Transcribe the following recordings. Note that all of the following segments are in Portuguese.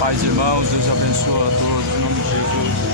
Paz, irmãos, Deus abençoe a todos, em nome de Jesus.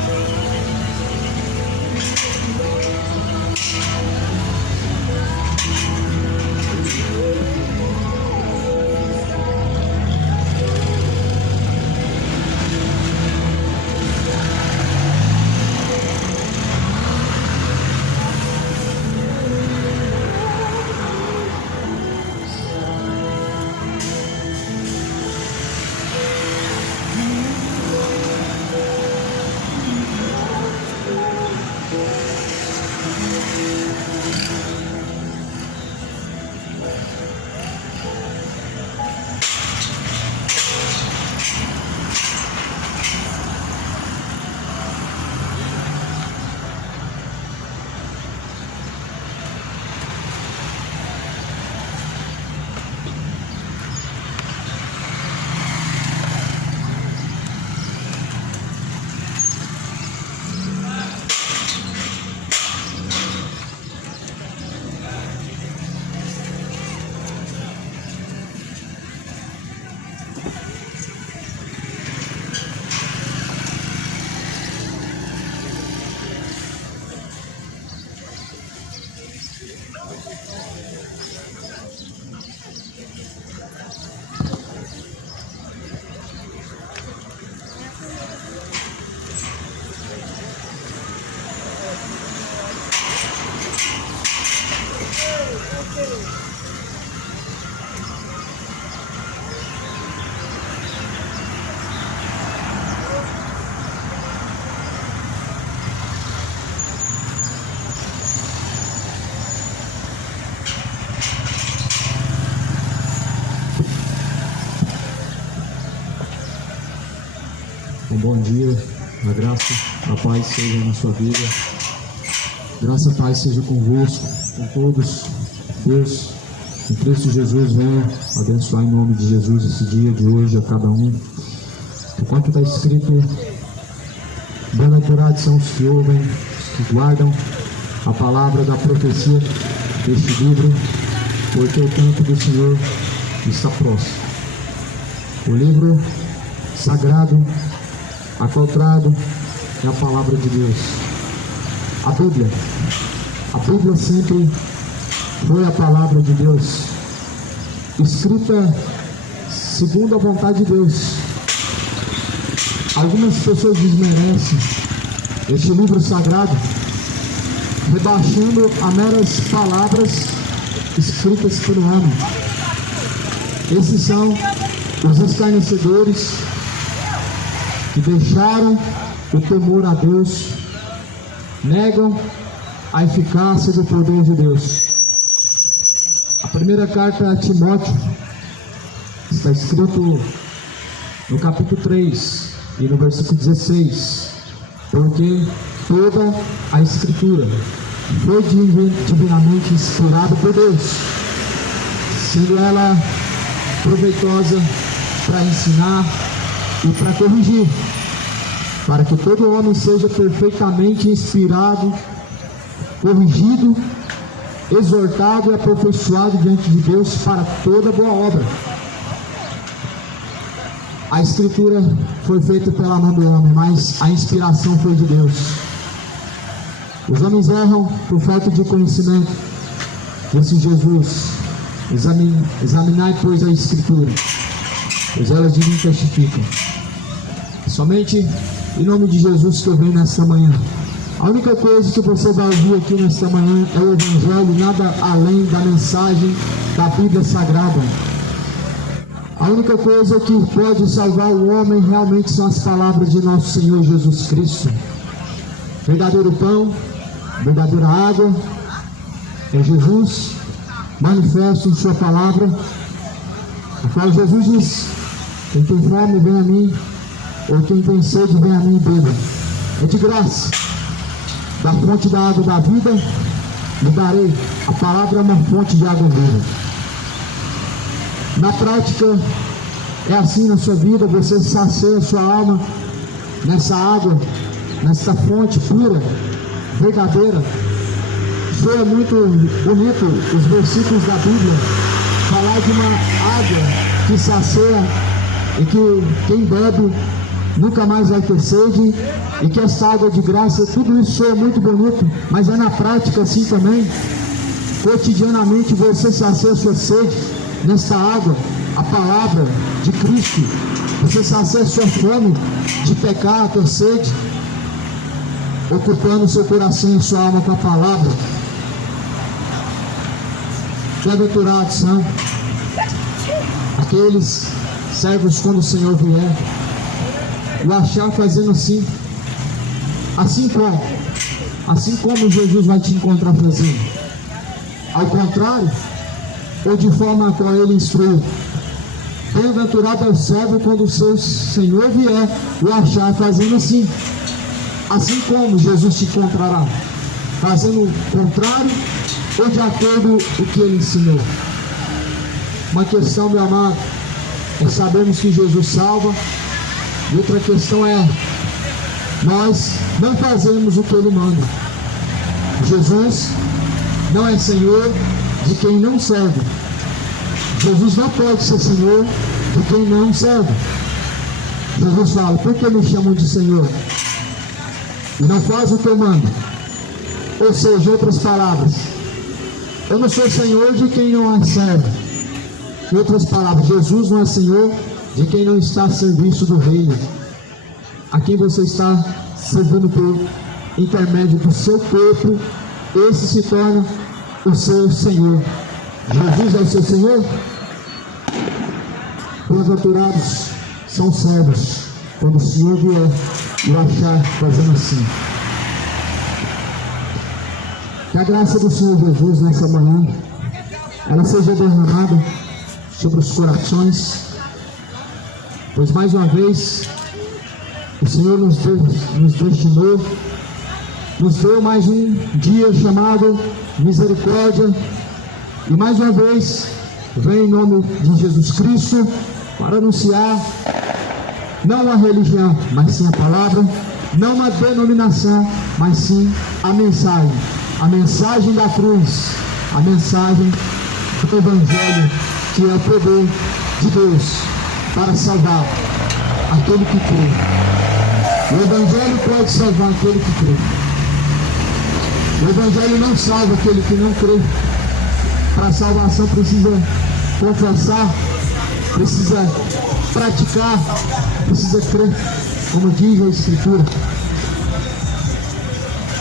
Bom dia, a graça, a paz seja na sua vida. Graça e paz seja convosco, com todos. Deus, em Cristo Jesus, venha abençoar em nome de Jesus esse dia de hoje a cada um. Enquanto está escrito, bem-aventurados são os que ouvem, os que guardam a palavra da profecia deste livro, porque o tempo do Senhor está próximo. O livro sagrado acoltrado é a palavra de Deus. A Bíblia sempre foi a palavra de Deus, escrita segundo a vontade de Deus. Algumas pessoas desmerecem este livro sagrado, rebaixando a meras palavras escritas por um homem. Esses são os escarnecedores que deixaram o temor a Deus, negam a eficácia do poder de Deus. A primeira carta a Timóteo está escrito no capítulo 3 e no versículo 16, porque toda a Escritura foi divinamente inspirada por Deus, sendo ela proveitosa para ensinar e para corrigir, para que todo homem seja perfeitamente inspirado, corrigido, exortado e aperfeiçoado diante de Deus para toda boa obra. A Escritura foi feita pela mão do homem, mas a inspiração foi de Deus. Os homens erram por falta de conhecimento. Disse Jesus: examinai, pois, a Escritura, pois elas de mim testificam. Somente em nome de Jesus que eu venho nesta manhã. A única coisa que você vai ouvir aqui nesta manhã é o Evangelho, nada além da mensagem da Bíblia Sagrada. A única coisa que pode salvar o homem realmente são as palavras de nosso Senhor Jesus Cristo. Verdadeiro pão, verdadeira água, é Jesus manifesto em sua palavra, a qual Jesus diz: quem tem fome, vem a mim, ou quem tem sede, vem a mim e beba. É de graça, da fonte da água da vida, lhe darei. A palavra é uma fonte de água viva. Na prática, é assim na sua vida, você sacia a sua alma nessa água, nessa fonte pura, verdadeira. Soa muito bonito os versículos da Bíblia, falar de uma água que sacia e que quem bebe nunca mais vai ter sede, e que essa água de graça, tudo isso soa muito bonito, mas é na prática assim também. Cotidianamente você sacia a sua sede nessa água, a palavra de Cristo. Você sacia a sua fome de pecar, a tua sede, ocupando o seu coração e sua alma com a palavra. Bem-aventurados são aqueles servos quando o Senhor vier, o achar fazendo assim como Jesus vai te encontrar fazendo, ao contrário, ou de forma a qual Ele instruiu. Bem-aventurado é o servo quando o seu Senhor vier, o achar fazendo assim como Jesus te encontrará, fazendo o contrário ou de acordo com o que Ele ensinou. Uma questão, meu amado, é sabermos que Jesus salva, e outra questão é nós não fazemos o que Ele manda. Jesus não é Senhor de quem não serve. Jesus não pode ser Senhor de quem não serve. Jesus fala: por que me chamam de Senhor e não faz o que eu mando? Ou seja, em outras palavras, eu não sou Senhor de quem não serve. Em outras palavras, Jesus não é Senhor de quem não está a serviço do reino, a quem você está servindo por intermédio do seu corpo. Esse se torna o seu Senhor. Jesus é o seu Senhor? Bem-aventurados são servos quando o Senhor vier e o achar fazendo assim. Que a graça do Senhor Jesus nessa manhã, ela seja derramada sobre os corações, pois mais uma vez o Senhor nos destinou, nos deu mais um dia chamado misericórdia, e mais uma vez vem em nome de Jesus Cristo para anunciar não uma religião, mas sim a palavra, não uma denominação, mas sim a mensagem da cruz, a mensagem do Evangelho, que é o poder de Deus para salvar aquele que crê. O Evangelho pode salvar aquele que crê. O Evangelho não salva aquele que não crê. Para a salvação precisa confessar, precisa praticar, precisa crer, como diz a Escritura.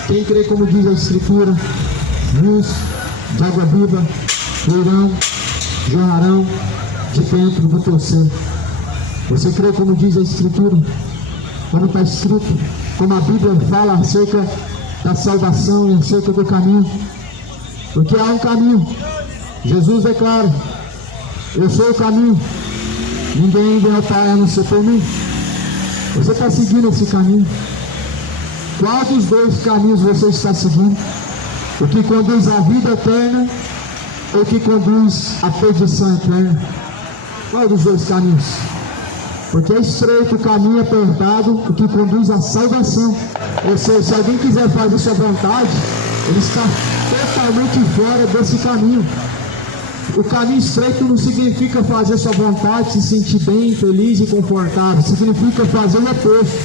Quem crê como diz a Escritura, rios de água viva fluirão, jorrarão de dentro do teu ser. Você crê como diz a Escritura? Como está escrito, como a Bíblia fala acerca da salvação e acerca do caminho? Porque há um caminho. Jesus declara: eu sou o caminho, ninguém vem ao Pai a não ser por mim. Você está seguindo esse caminho? Qual dos dois caminhos você está seguindo? O que conduz à vida eterna ou o que conduz à perdição eterna? Qual dos dois caminhos? Porque é estreito o caminho, apertado, o que conduz à salvação. Ou seja, se alguém quiser fazer sua vontade, ele está totalmente fora desse caminho. O caminho estreito não significa fazer sua vontade, se sentir bem, feliz e confortável. Significa fazer o oposto.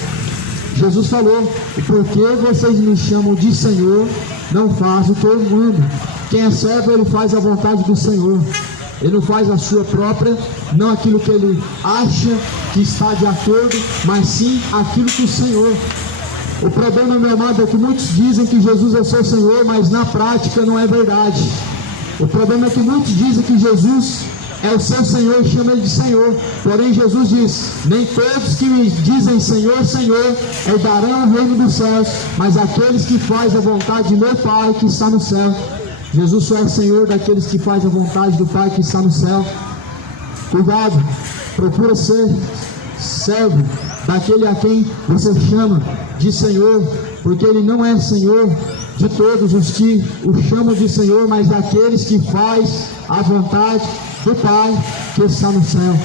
Jesus falou: porque vocês me chamam de Senhor, não faz o que eu mando. Quem é servo, ele faz a vontade do Senhor. Ele não faz a sua própria, não aquilo que ele acha que está de acordo, mas sim aquilo que o Senhor. O problema, meu amado, é que muitos dizem que Jesus é seu Senhor, mas na prática não é verdade. O problema é que muitos dizem que Jesus é o seu Senhor e chamam Ele de Senhor. Porém, Jesus diz: nem todos que me dizem Senhor, Senhor, herdarão o reino dos céus, mas aqueles que fazem a vontade de meu Pai que está no céu. Jesus só é Senhor daqueles que fazem a vontade do Pai que está no céu. Cuidado, procura ser servo daquele a quem você chama de Senhor, porque Ele não é Senhor de todos os que o chamam de Senhor, mas daqueles que faz a vontade do Pai que está no céu.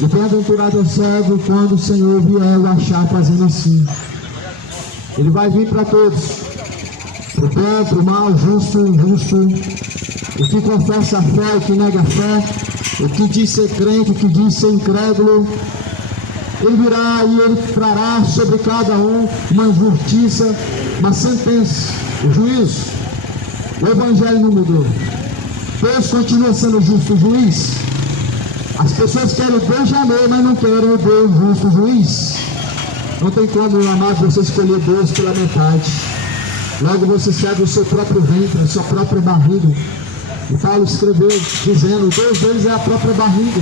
E bem-aventurado é o servo quando o Senhor vier o achar fazendo assim. Ele vai vir para todos, para o bem, para o mal, justo, injusto, o que confessa a fé, o que nega a fé, o que diz ser crente, o que diz ser incrédulo. Ele virá e ele trará sobre cada um uma justiça, uma sentença, o juízo. O Evangelho não mudou. Deus continua sendo justo juiz. As pessoas querem o Benjamim, mas não querem o Deus justo juiz. Não tem como, meu amado, você escolher Deus pela metade. Logo você serve o seu próprio ventre, a sua própria barriga. E Paulo escreveu dizendo: o Deus deles é a própria barriga.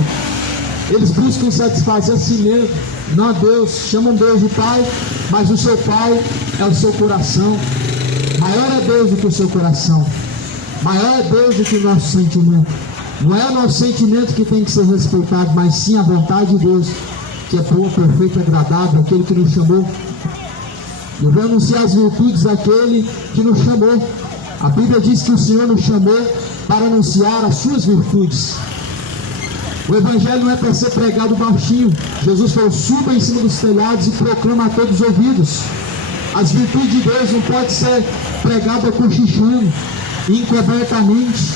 Eles buscam satisfazer a si mesmo, não a Deus. Chamam Deus de Pai, mas o seu Pai é o seu coração. Maior é Deus do que o seu coração. Maior é Deus do que o nosso sentimento. Não é o nosso sentimento que tem que ser respeitado, mas sim a vontade de Deus, que é bom, perfeito e agradável, aquele que nos chamou. Eu vou anunciar as virtudes daquele que nos chamou. A Bíblia diz que o Senhor nos chamou para anunciar as suas virtudes. O Evangelho não é para ser pregado baixinho. Jesus falou: suba em cima dos telhados e proclama a todos os ouvidos. As virtudes de Deus não podem ser pregadas cochichando, encobertamente.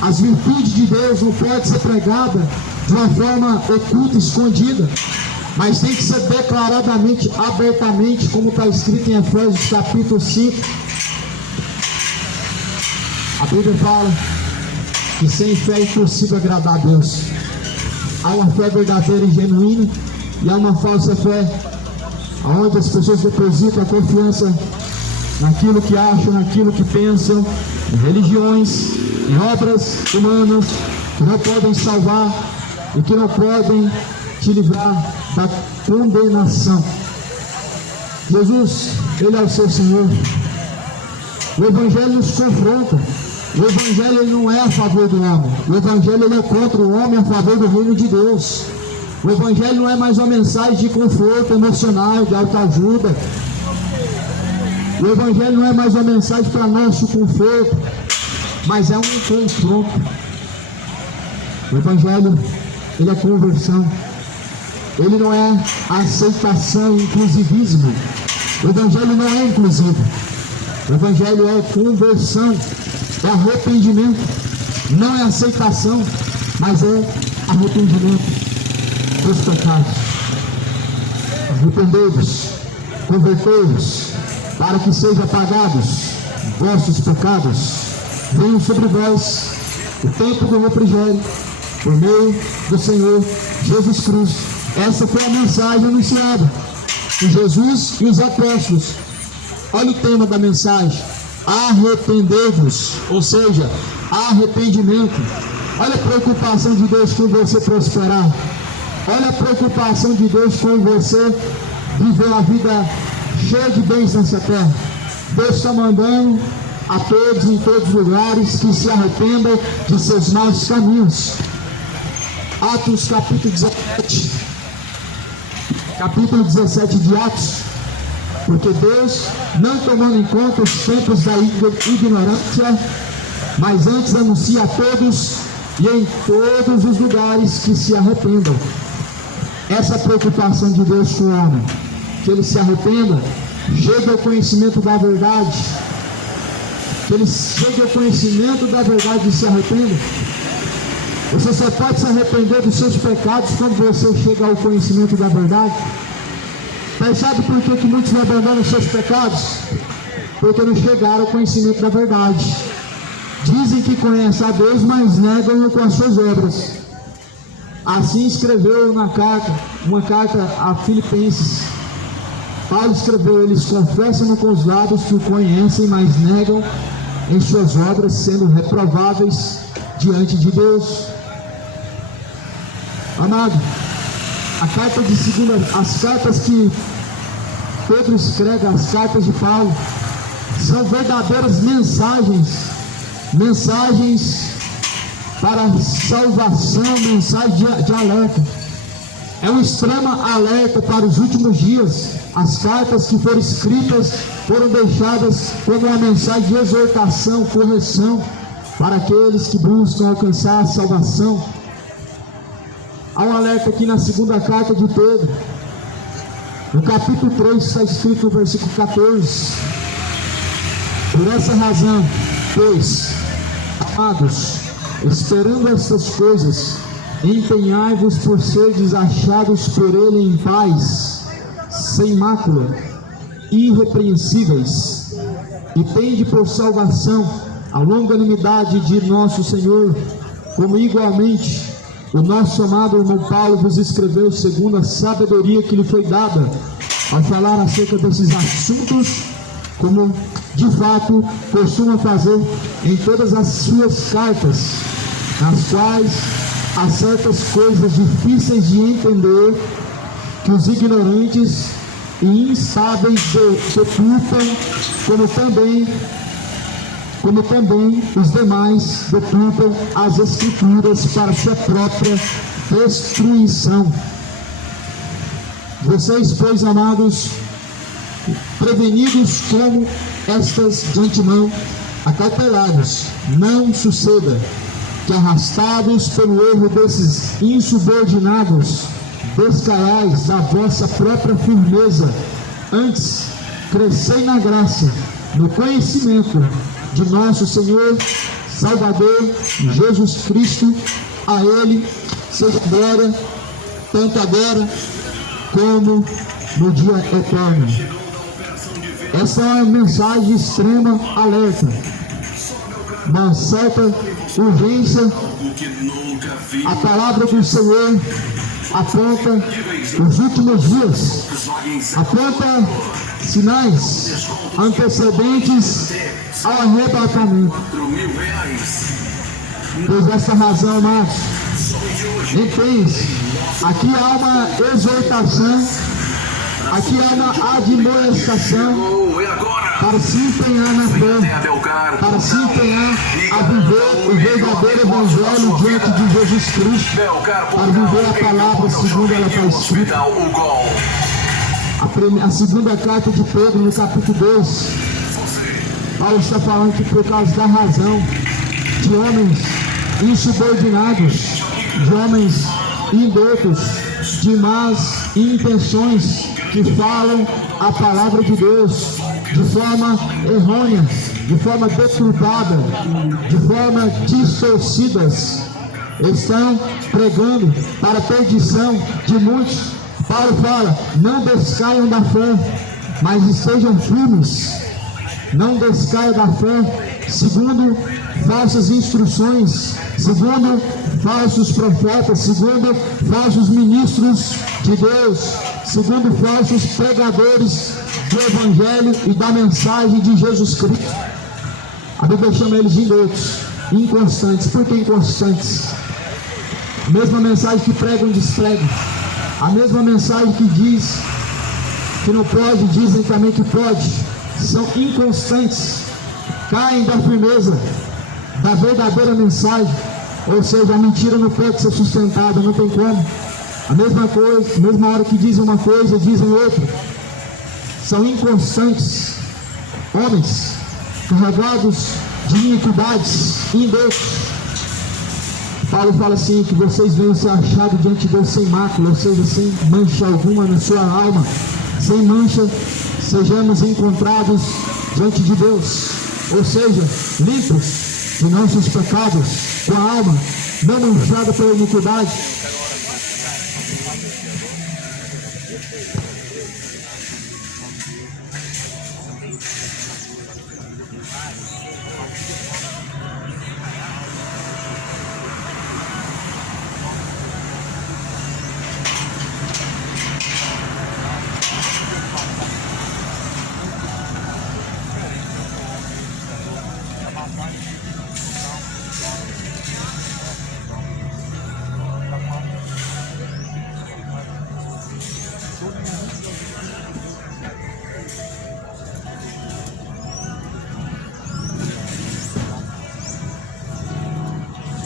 As virtudes de Deus não podem ser pregadas de uma forma oculta, escondida, mas tem que ser declaradamente, abertamente, como está escrito em Efésios capítulo 5. A Bíblia fala que sem fé é impossível agradar a Deus. Há uma fé verdadeira e genuína, e há uma falsa fé, onde as pessoas depositam a confiança naquilo que acham, naquilo que pensam, em religiões, em obras humanas, que não podem salvar e que não podem te livrar da condenação. Jesus, Ele é o seu Senhor. O Evangelho nos confronta. O Evangelho ele não é a favor do homem. O Evangelho ele é contra o homem, a favor do reino de Deus. O Evangelho não é mais uma mensagem de conforto emocional, de autoajuda. O Evangelho não é mais uma mensagem para nosso conforto, mas é um confronto. O Evangelho ele é conversão. Ele não é aceitação, inclusivismo. O Evangelho não é inclusivo. O Evangelho é conversão, é arrependimento. Não é aceitação, mas é arrependimento dos pecados. Arrependei-vos, convertei-vos, para que sejam apagados vossos pecados. Venham sobre vós o tempo do refrigério, por meio do Senhor Jesus Cristo. Essa foi a mensagem anunciada por Jesus e os apóstolos. Olha o tema da mensagem: arrependei-vos, ou seja, arrependimento. Olha a preocupação de Deus com você prosperar. Olha a preocupação de Deus com você viver uma vida cheia de bens nessa terra. Deus está mandando a todos, em todos os lugares, que se arrependam de seus maus caminhos. Atos capítulo 17. Capítulo 17 de Atos. Porque Deus, não tomando em conta os tempos da ignorância, mas antes anuncia a todos e em todos os lugares que se arrependam. Essa é a preocupação de Deus com o homem, que ele se arrependa, chegue ao conhecimento da verdade, que ele chegue ao conhecimento da verdade e se arrependa. Você só pode se arrepender dos seus pecados quando você chega ao conhecimento da verdade. Mas sabe por que muitos não abandonam os seus pecados? Porque não chegaram ao conhecimento da verdade. Dizem que conhecem a Deus, mas negam-o com as suas obras. Assim escreveu uma carta a Filipenses. Paulo escreveu: eles confessam com os lábios que o conhecem, mas negam em suas obras, sendo reprováveis diante de Deus. Amado, as cartas que Pedro escreve, as cartas de Paulo, são verdadeiras mensagens para salvação, mensagem de alerta. É um extremo alerta para os últimos dias. As cartas que foram escritas foram deixadas como uma mensagem de exortação, correção para aqueles que buscam alcançar a salvação. Há um alerta aqui na segunda carta de Pedro, no capítulo 3, está escrito no versículo 14: por essa razão, pois, amados, esperando estas coisas, empenhai-vos por serdes achados por ele em paz, sem mácula, irrepreensíveis, e tende por salvação a longanimidade de nosso Senhor, como igualmente o nosso amado irmão Paulo vos escreveu segundo a sabedoria que lhe foi dada, ao falar acerca desses assuntos, como de fato costuma fazer em todas as suas cartas, nas quais há certas coisas difíceis de entender, que os ignorantes e instáveis deturpam, como também os demais deturpam as Escrituras para sua própria destruição. Vocês, pois, amados, prevenidos como estas de antemão, acautelados, não suceda que, arrastados pelo erro desses insubordinados, descaiais da vossa própria firmeza. Antes, crescei na graça, no conhecimento de nosso Senhor, Salvador, Jesus Cristo. A Ele seja glória, tanto agora como no dia eterno. Essa é uma mensagem de extrema alerta, uma certa urgência. A palavra do Senhor aponta os últimos dias, aponta sinais antecedentes ao arrebatamento. Por essa razão, amados, entende? Aqui há uma exortação, aqui há uma admoestação para se empenhar na fé, para se empenhar a viver o verdadeiro Evangelho diante de Jesus Cristo, para viver a palavra segundo ela está escrita. A segunda carta de Pedro, no capítulo 2, Paulo está falando que por causa da razão de homens insubordinados, de homens indoutos, de más intenções, que falam a palavra de Deus de forma errônea, de forma deturpada, de forma distorcidas, estão pregando para a perdição de muitos. Paulo fala: não descaiam da fé, mas estejam firmes. Não descaia da fé segundo falsas instruções, segundo falsos profetas, segundo falsos ministros de Deus, segundo falsos pregadores do Evangelho e da mensagem de Jesus Cristo. A Bíblia chama eles de indoutos, inconstantes. Por que inconstantes? A mesma mensagem que pregam, despregam. A mesma mensagem que diz que não pode, dizem também que pode. São inconstantes, caem da firmeza da verdadeira mensagem. Ou seja, a mentira não pode ser sustentada, não tem como. A mesma coisa, a mesma hora que dizem uma coisa, dizem outra. São inconstantes, homens carregados de iniquidades, indoutos. Paulo fala assim: que vocês venham ser achados diante de Deus sem mácula, ou seja, sem mancha alguma na sua alma, sem mancha, sejamos encontrados diante de Deus, ou seja, limpos de nossos pecados, com a alma não manchada pela iniquidade.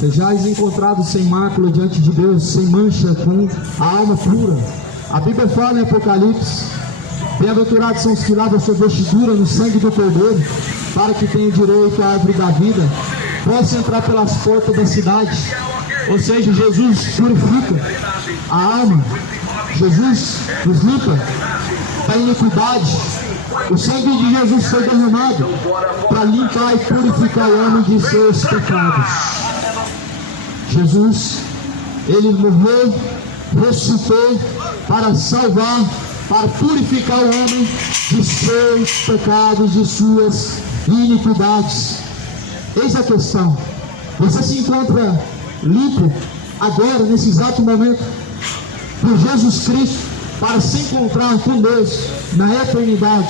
Sejais encontrados sem mácula diante de Deus, sem mancha, com a alma pura. A Bíblia fala em Apocalipse: bem-aventurados são os que lavam a sua vestidura no sangue do Cordeiro, para que tenham direito à árvore da vida, possam entrar pelas portas da cidade. Ou seja, Jesus purifica a alma, Jesus nos limpa da iniquidade. O sangue de Jesus foi derramado para limpar e purificar o homem de seus pecados. Jesus Ele morreu, ressuscitou para salvar, para purificar o homem de seus pecados, de suas iniquidades. Eis a questão: você se encontra limpo agora, nesse exato momento, por Jesus Cristo, para se encontrar com Deus na eternidade?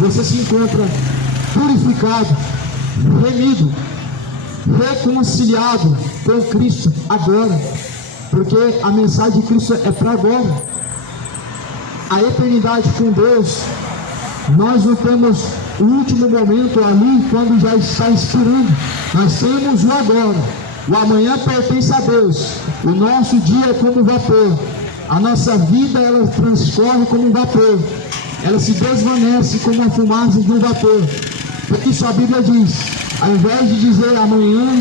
Você se encontra purificado, remido, reconciliado com Cristo agora, porque a mensagem de Cristo é para agora. A eternidade com Deus, nós não temos o último momento ali quando já está expirando. Nós temos o agora. O amanhã pertence a Deus. O nosso dia é como vapor. A nossa vida, ela transcorre como um vapor. Ela se desvanece como a fumaça de um vapor. Porque isso a Bíblia diz: ao invés de dizer amanhã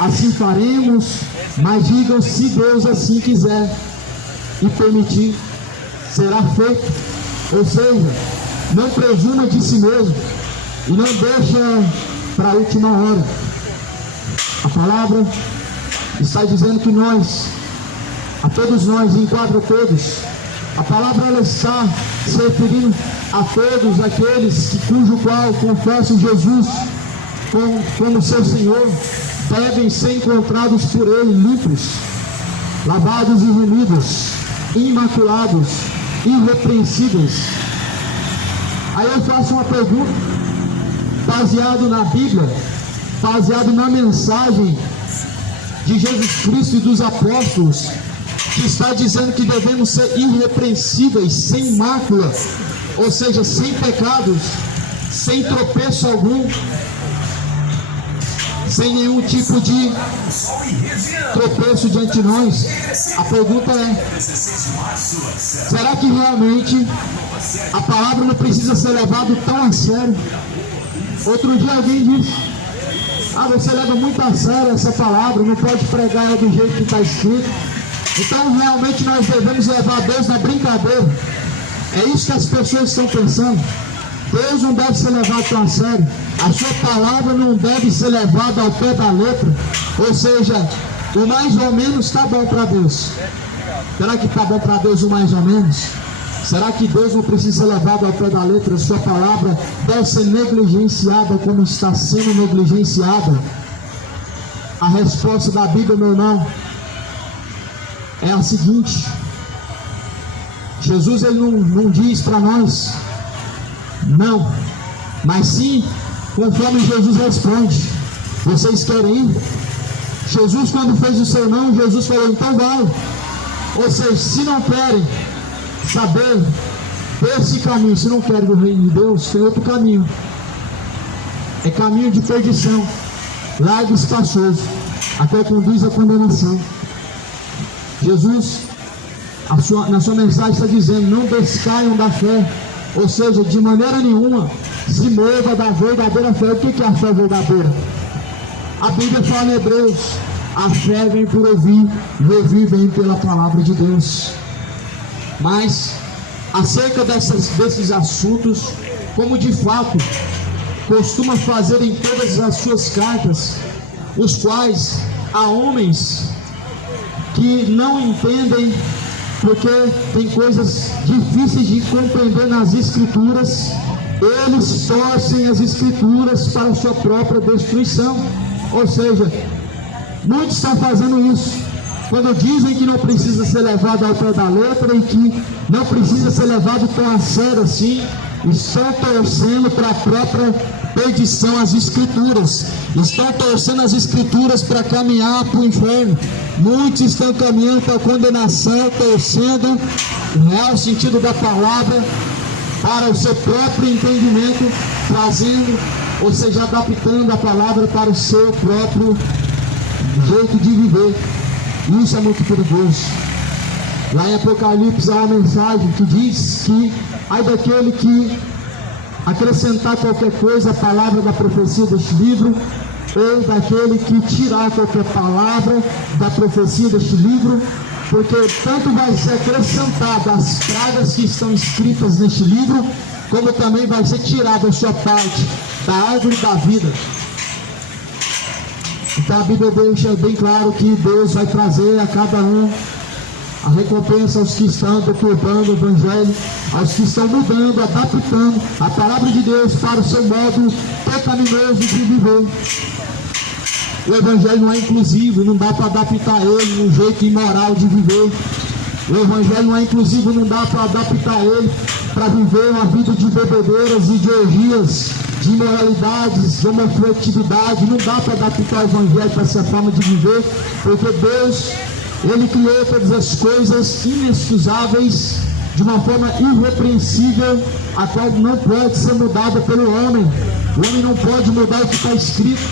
assim faremos, mas digam: se Deus assim quiser e permitir, será feito. Ou seja, não presuma de si mesmo e não deixa para a última hora. A palavra está dizendo que nós, a todos nós, enquadra todos. A palavra, ela está se referindo a todos aqueles cujo qual confessam Jesus como seu Senhor, devem ser encontrados por Ele limpos, lavados e remidos, imaculados, irrepreensíveis. Aí eu faço uma pergunta, baseado na Bíblia, baseado na mensagem de Jesus Cristo e dos apóstolos, que está dizendo que devemos ser irrepreensíveis, sem mácula, ou seja, sem pecados, sem tropeço algum, sem nenhum tipo de tropeço diante de nós. A pergunta é: será que realmente a palavra não precisa ser levada tão a sério? Outro dia alguém disse: você leva muito a sério essa palavra, não pode pregar ela do jeito que está escrito. Então realmente nós devemos levar Deus na brincadeira. É isso que as pessoas estão pensando. Deus não deve ser levado tão a sério. A sua palavra não deve ser levada ao pé da letra. Ou seja, o mais ou menos está bom para Deus. Será que está bom para Deus o mais ou menos? Será que Deus não precisa ser levado ao pé da letra? A sua palavra deve ser negligenciada como está sendo negligenciada? A resposta da Bíblia, meu irmão, é a seguinte: Jesus, ele não diz para nós não, mas sim conforme Jesus responde: vocês querem ir? Jesus, quando fez o seu não, Jesus falou: então vai. Ou seja, se não querem saber desse caminho, se não querem do reino de Deus, tem outro caminho. É caminho de perdição, largo e espaçoso, até conduz à condenação. Jesus, na sua mensagem, está dizendo: não descaiam da fé. Ou seja, de maneira nenhuma se mova da verdadeira fé. O que é a fé verdadeira? A Bíblia fala em Hebreus: a fé vem por ouvir, e ouvir vem pela palavra de Deus. Mas acerca desses assuntos, como de fato costuma fazer em todas as suas cartas, os quais há homens que não entendem, porque tem coisas difíceis de compreender nas Escrituras. Eles torcem as Escrituras para a sua própria destruição. Ou seja, muitos estão fazendo isso quando dizem que não precisa ser levado ao pé da letra e que não precisa ser levado tão a sério assim. Estão torcendo para a própria perdição as Escrituras. Estão torcendo as Escrituras para caminhar para o inferno. Muitos estão caminhando para a condenação, torcendo o real sentido da palavra para o seu próprio entendimento, trazendo, ou seja, adaptando a palavra para o seu próprio jeito de viver. Isso é muito perigoso. Lá em Apocalipse há uma mensagem que diz que ai daquele que acrescentar qualquer coisa à palavra da profecia deste livro, ou daquele que tirar qualquer palavra da profecia deste livro, porque tanto vai ser acrescentada as pragas que estão escritas neste livro, como também vai ser tirada a sua parte da árvore da vida. Então a Bíblia deixa bem claro que Deus vai trazer a cada um a recompensa aos que estão deturpando o Evangelho, aos que estão mudando, adaptando a palavra de Deus para o seu modo pecaminoso de viver. O Evangelho não é inclusivo, não dá para adaptar ele num jeito imoral de viver. O Evangelho não é inclusivo, não dá para adaptar ele para viver uma vida de bebedeiras e de orgias, de imoralidades, de homofetividade. Não dá para adaptar o Evangelho para essa forma de viver, porque Deus, Ele criou todas as coisas inexcusáveis de uma forma irrepreensível, a qual não pode ser mudada pelo homem. O homem não pode mudar o que está escrito,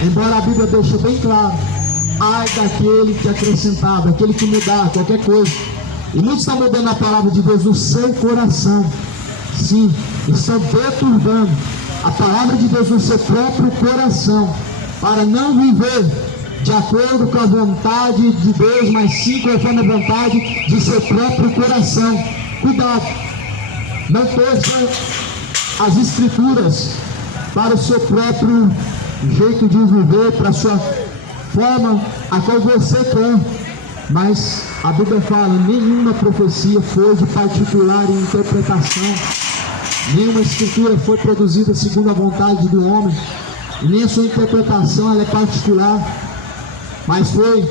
embora a Bíblia deixe bem claro: ai daquele que acrescentar, daquele que mudar qualquer coisa. E muitos estão mudando a palavra de Deus no seu coração. Sim, estão deturpando a palavra de Deus no seu próprio coração, para não viver de acordo com a vontade de Deus, mas sim conforme a vontade de seu próprio coração. Cuidado, não torça as Escrituras para o seu próprio jeito de viver, para a sua forma a qual você quer. Mas a Bíblia fala: nenhuma profecia foi de particular interpretação, nenhuma escritura foi produzida segundo a vontade do homem, e nem a sua interpretação ela é particular, mas foi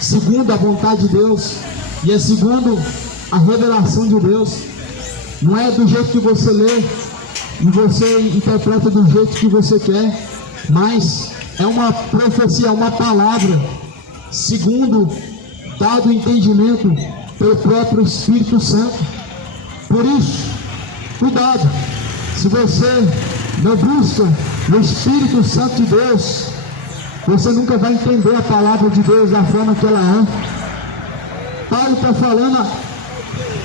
segundo a vontade de Deus, e é segundo a revelação de Deus. Não é do jeito que você lê e você interpreta do jeito que você quer, mas é uma profecia, uma palavra segundo dado entendimento pelo próprio Espírito Santo. Por isso, cuidado, se você não busca o Espírito Santo de Deus, você nunca vai entender a palavra de Deus da forma que ela é. Paulo está falando,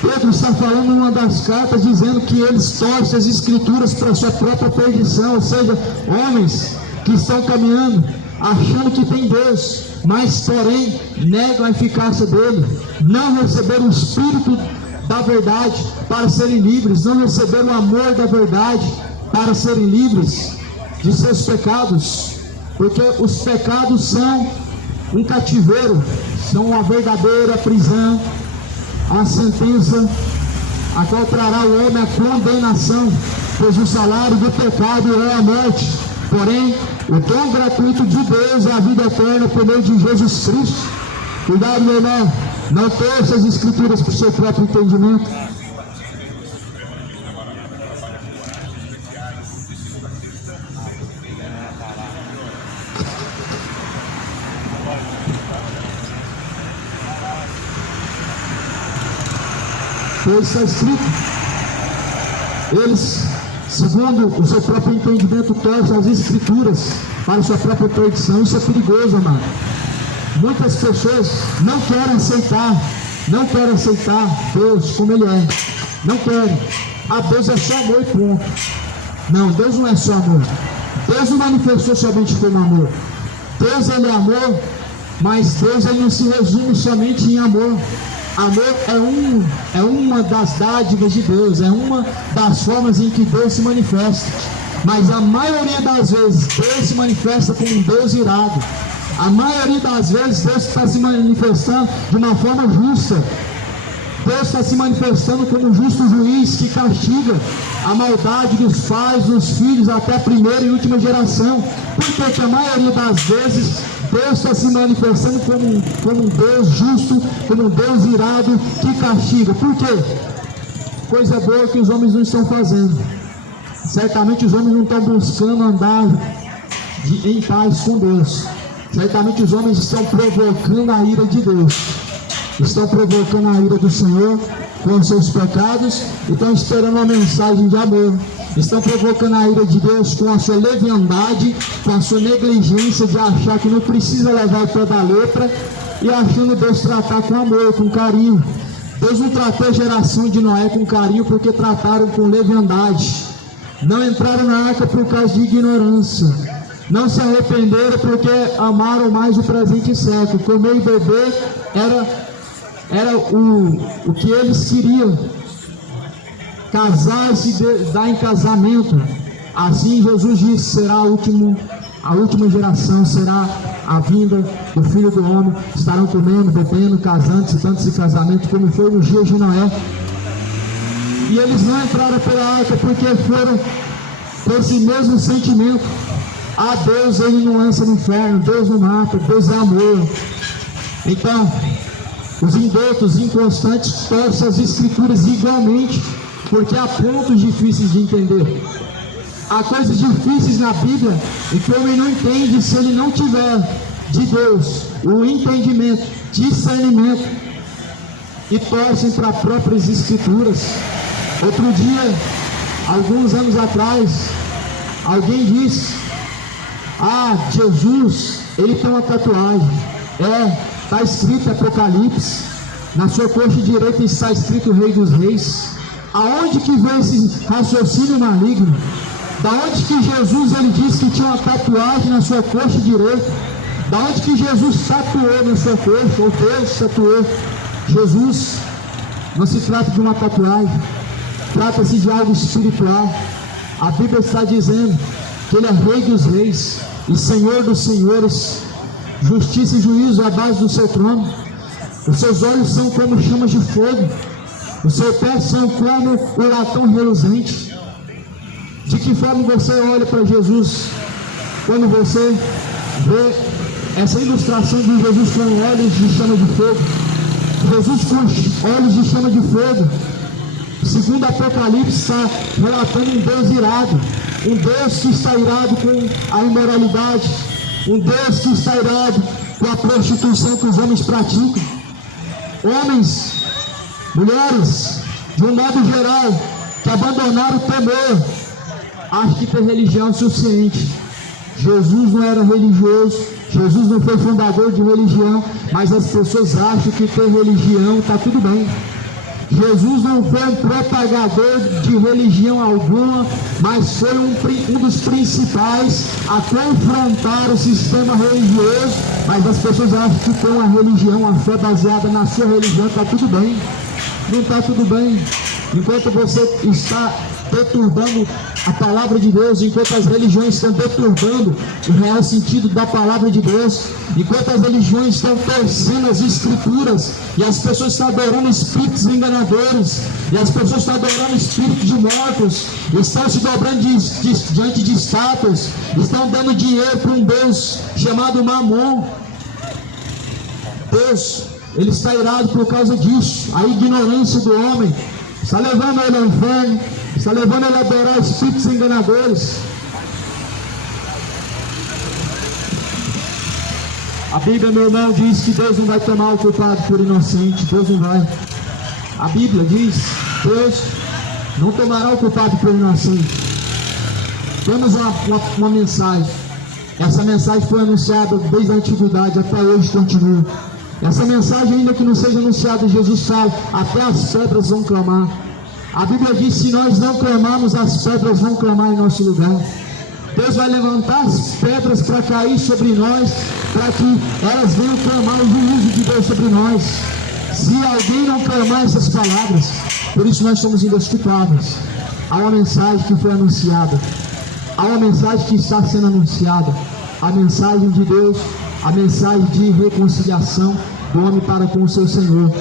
Pedro está falando em uma das cartas, dizendo que eles torcem as Escrituras para a sua própria perdição, ou seja, homens que estão caminhando achando que tem Deus, mas porém negam a eficácia dele, não receberam o Espírito da verdade para serem livres, não receberam o amor da verdade para serem livres de seus pecados, porque os pecados são um cativeiro, são uma verdadeira prisão, a sentença a qual trará o homem a condenação, pois o salário do pecado é a morte, porém o dom gratuito de Deus é a vida eterna por meio de Jesus Cristo. Cuidado, meu irmão, não torça as Escrituras para o seu próprio entendimento. Pois está escrito: eles, segundo o seu próprio entendimento, torcem as Escrituras para a sua própria perdição. Isso é perigoso, amado. Muitas pessoas não querem aceitar Deus como Ele é. Não querem. Deus é só amor e ponto. Não, Deus não é só amor. Deus não manifestou somente como amor. Deus, Ele é amor, mas Deus, Ele não se resume somente em amor. Amor é uma das dádivas de Deus, é uma das formas em que Deus se manifesta. Mas a maioria das vezes Deus se manifesta como um Deus irado. A maioria das vezes Deus está se manifestando de uma forma justa. Deus está se manifestando como um justo juiz que castiga a maldade dos pais, dos filhos, até a primeira e última geração. Porque a maioria das vezes Deus está se manifestando como um Deus justo, como um Deus irado que castiga. Por quê? Coisa boa que os homens não estão fazendo. Certamente os homens não estão buscando andar em paz com Deus. Certamente os homens estão provocando a ira de Deus. Estão provocando a ira do Senhor com os seus pecados e estão esperando uma mensagem de amor. Estão provocando a ira de Deus com a sua leviandade, com a sua negligência de achar que não precisa levar o pé da letra e achando Deus tratar com amor, com carinho. Deus não tratou a geração de Noé com carinho porque trataram com leviandade. Não entraram na arca por causa de ignorância. Não se arrependeram porque amaram mais o presente século. Comer e beber era o que eles queriam. Casar-se, dar em casamento. Assim Jesus disse: será o último A última geração será a vinda do Filho do Homem. Estarão comendo, bebendo, casando-se, dando-se casamento, como foi nos dias de Noé. E eles não entraram pela arca porque foram com esse mesmo sentimento. Ah, Deus, ele não lança no inferno, Deus não mata, Deus é amor. Então, os indotos, inconstantes, torcem as escrituras igualmente, porque há pontos difíceis de entender. Há coisas difíceis na Bíblia e que o homem não entende se ele não tiver de Deus o entendimento, discernimento, e torcem para as próprias escrituras. Outro dia, alguns anos atrás, alguém disse: ah, Jesus, ele tem uma tatuagem. Está escrito Apocalipse, na sua coxa direita está escrito Rei dos Reis. Aonde que veio esse raciocínio maligno? Da onde que Jesus, ele disse que tinha uma tatuagem na sua coxa direita? Da onde que Jesus tatuou na sua coxa? Ou Deus tatuou? Jesus, não se trata de uma tatuagem, trata-se de algo espiritual. A Bíblia está dizendo que ele é Rei dos Reis e Senhor dos Senhores. Justiça e juízo à base do seu trono. Os seus olhos são como chamas de fogo, os seus pés são como o latão reluzente. De que forma você olha para Jesus quando você vê essa ilustração de Jesus com olhos de chama de fogo? Jesus com olhos de chama de fogo, segundo Apocalipse, está relatando um Deus irado, um Deus que está irado com a imoralidade, um Deus que está irado com a prostituição que os homens praticam. Homens, mulheres, de um modo geral, que abandonaram o temor, acham que ter religião é suficiente. Jesus não era religioso, Jesus não foi fundador de religião, mas as pessoas acham que ter religião está tudo bem. Jesus não foi um propagador de religião alguma, mas foi um dos principais a confrontar o sistema religioso. Mas as pessoas acham que ter uma religião, uma fé baseada na sua religião, está tudo bem. Não está tudo bem. Enquanto você está perturbando a palavra de Deus, enquanto as religiões estão perturbando o real sentido da palavra de Deus, enquanto as religiões estão torcendo as escrituras, e as pessoas estão adorando espíritos enganadores, e as pessoas estão adorando espíritos de mortos, estão se dobrando diante de estátuas, estão dando dinheiro para um Deus chamado Mamon. Deus, ele está irado por causa disso. A ignorância do homem está levando ele ao inferno, está levando ele a adorar espíritos enganadores. A Bíblia, meu irmão, diz que Deus não vai tomar o culpado por inocente. Deus não vai. A Bíblia diz: Deus não tomará o culpado por inocente. Temos uma mensagem. Essa mensagem foi anunciada desde a antiguidade, até hoje continua. Essa mensagem, ainda que não seja anunciada, Jesus fala: até as pedras vão clamar. A Bíblia diz: se nós não clamarmos, as pedras vão clamar em nosso lugar. Deus vai levantar as pedras para cair sobre nós, para que elas venham clamar o juízo de Deus sobre nós. Se alguém não clamar essas palavras, por isso nós somos indesculpáveis. Há uma mensagem que foi anunciada, há uma mensagem que está sendo anunciada, a mensagem de Deus, a mensagem de reconciliação do homem para com o seu Senhor.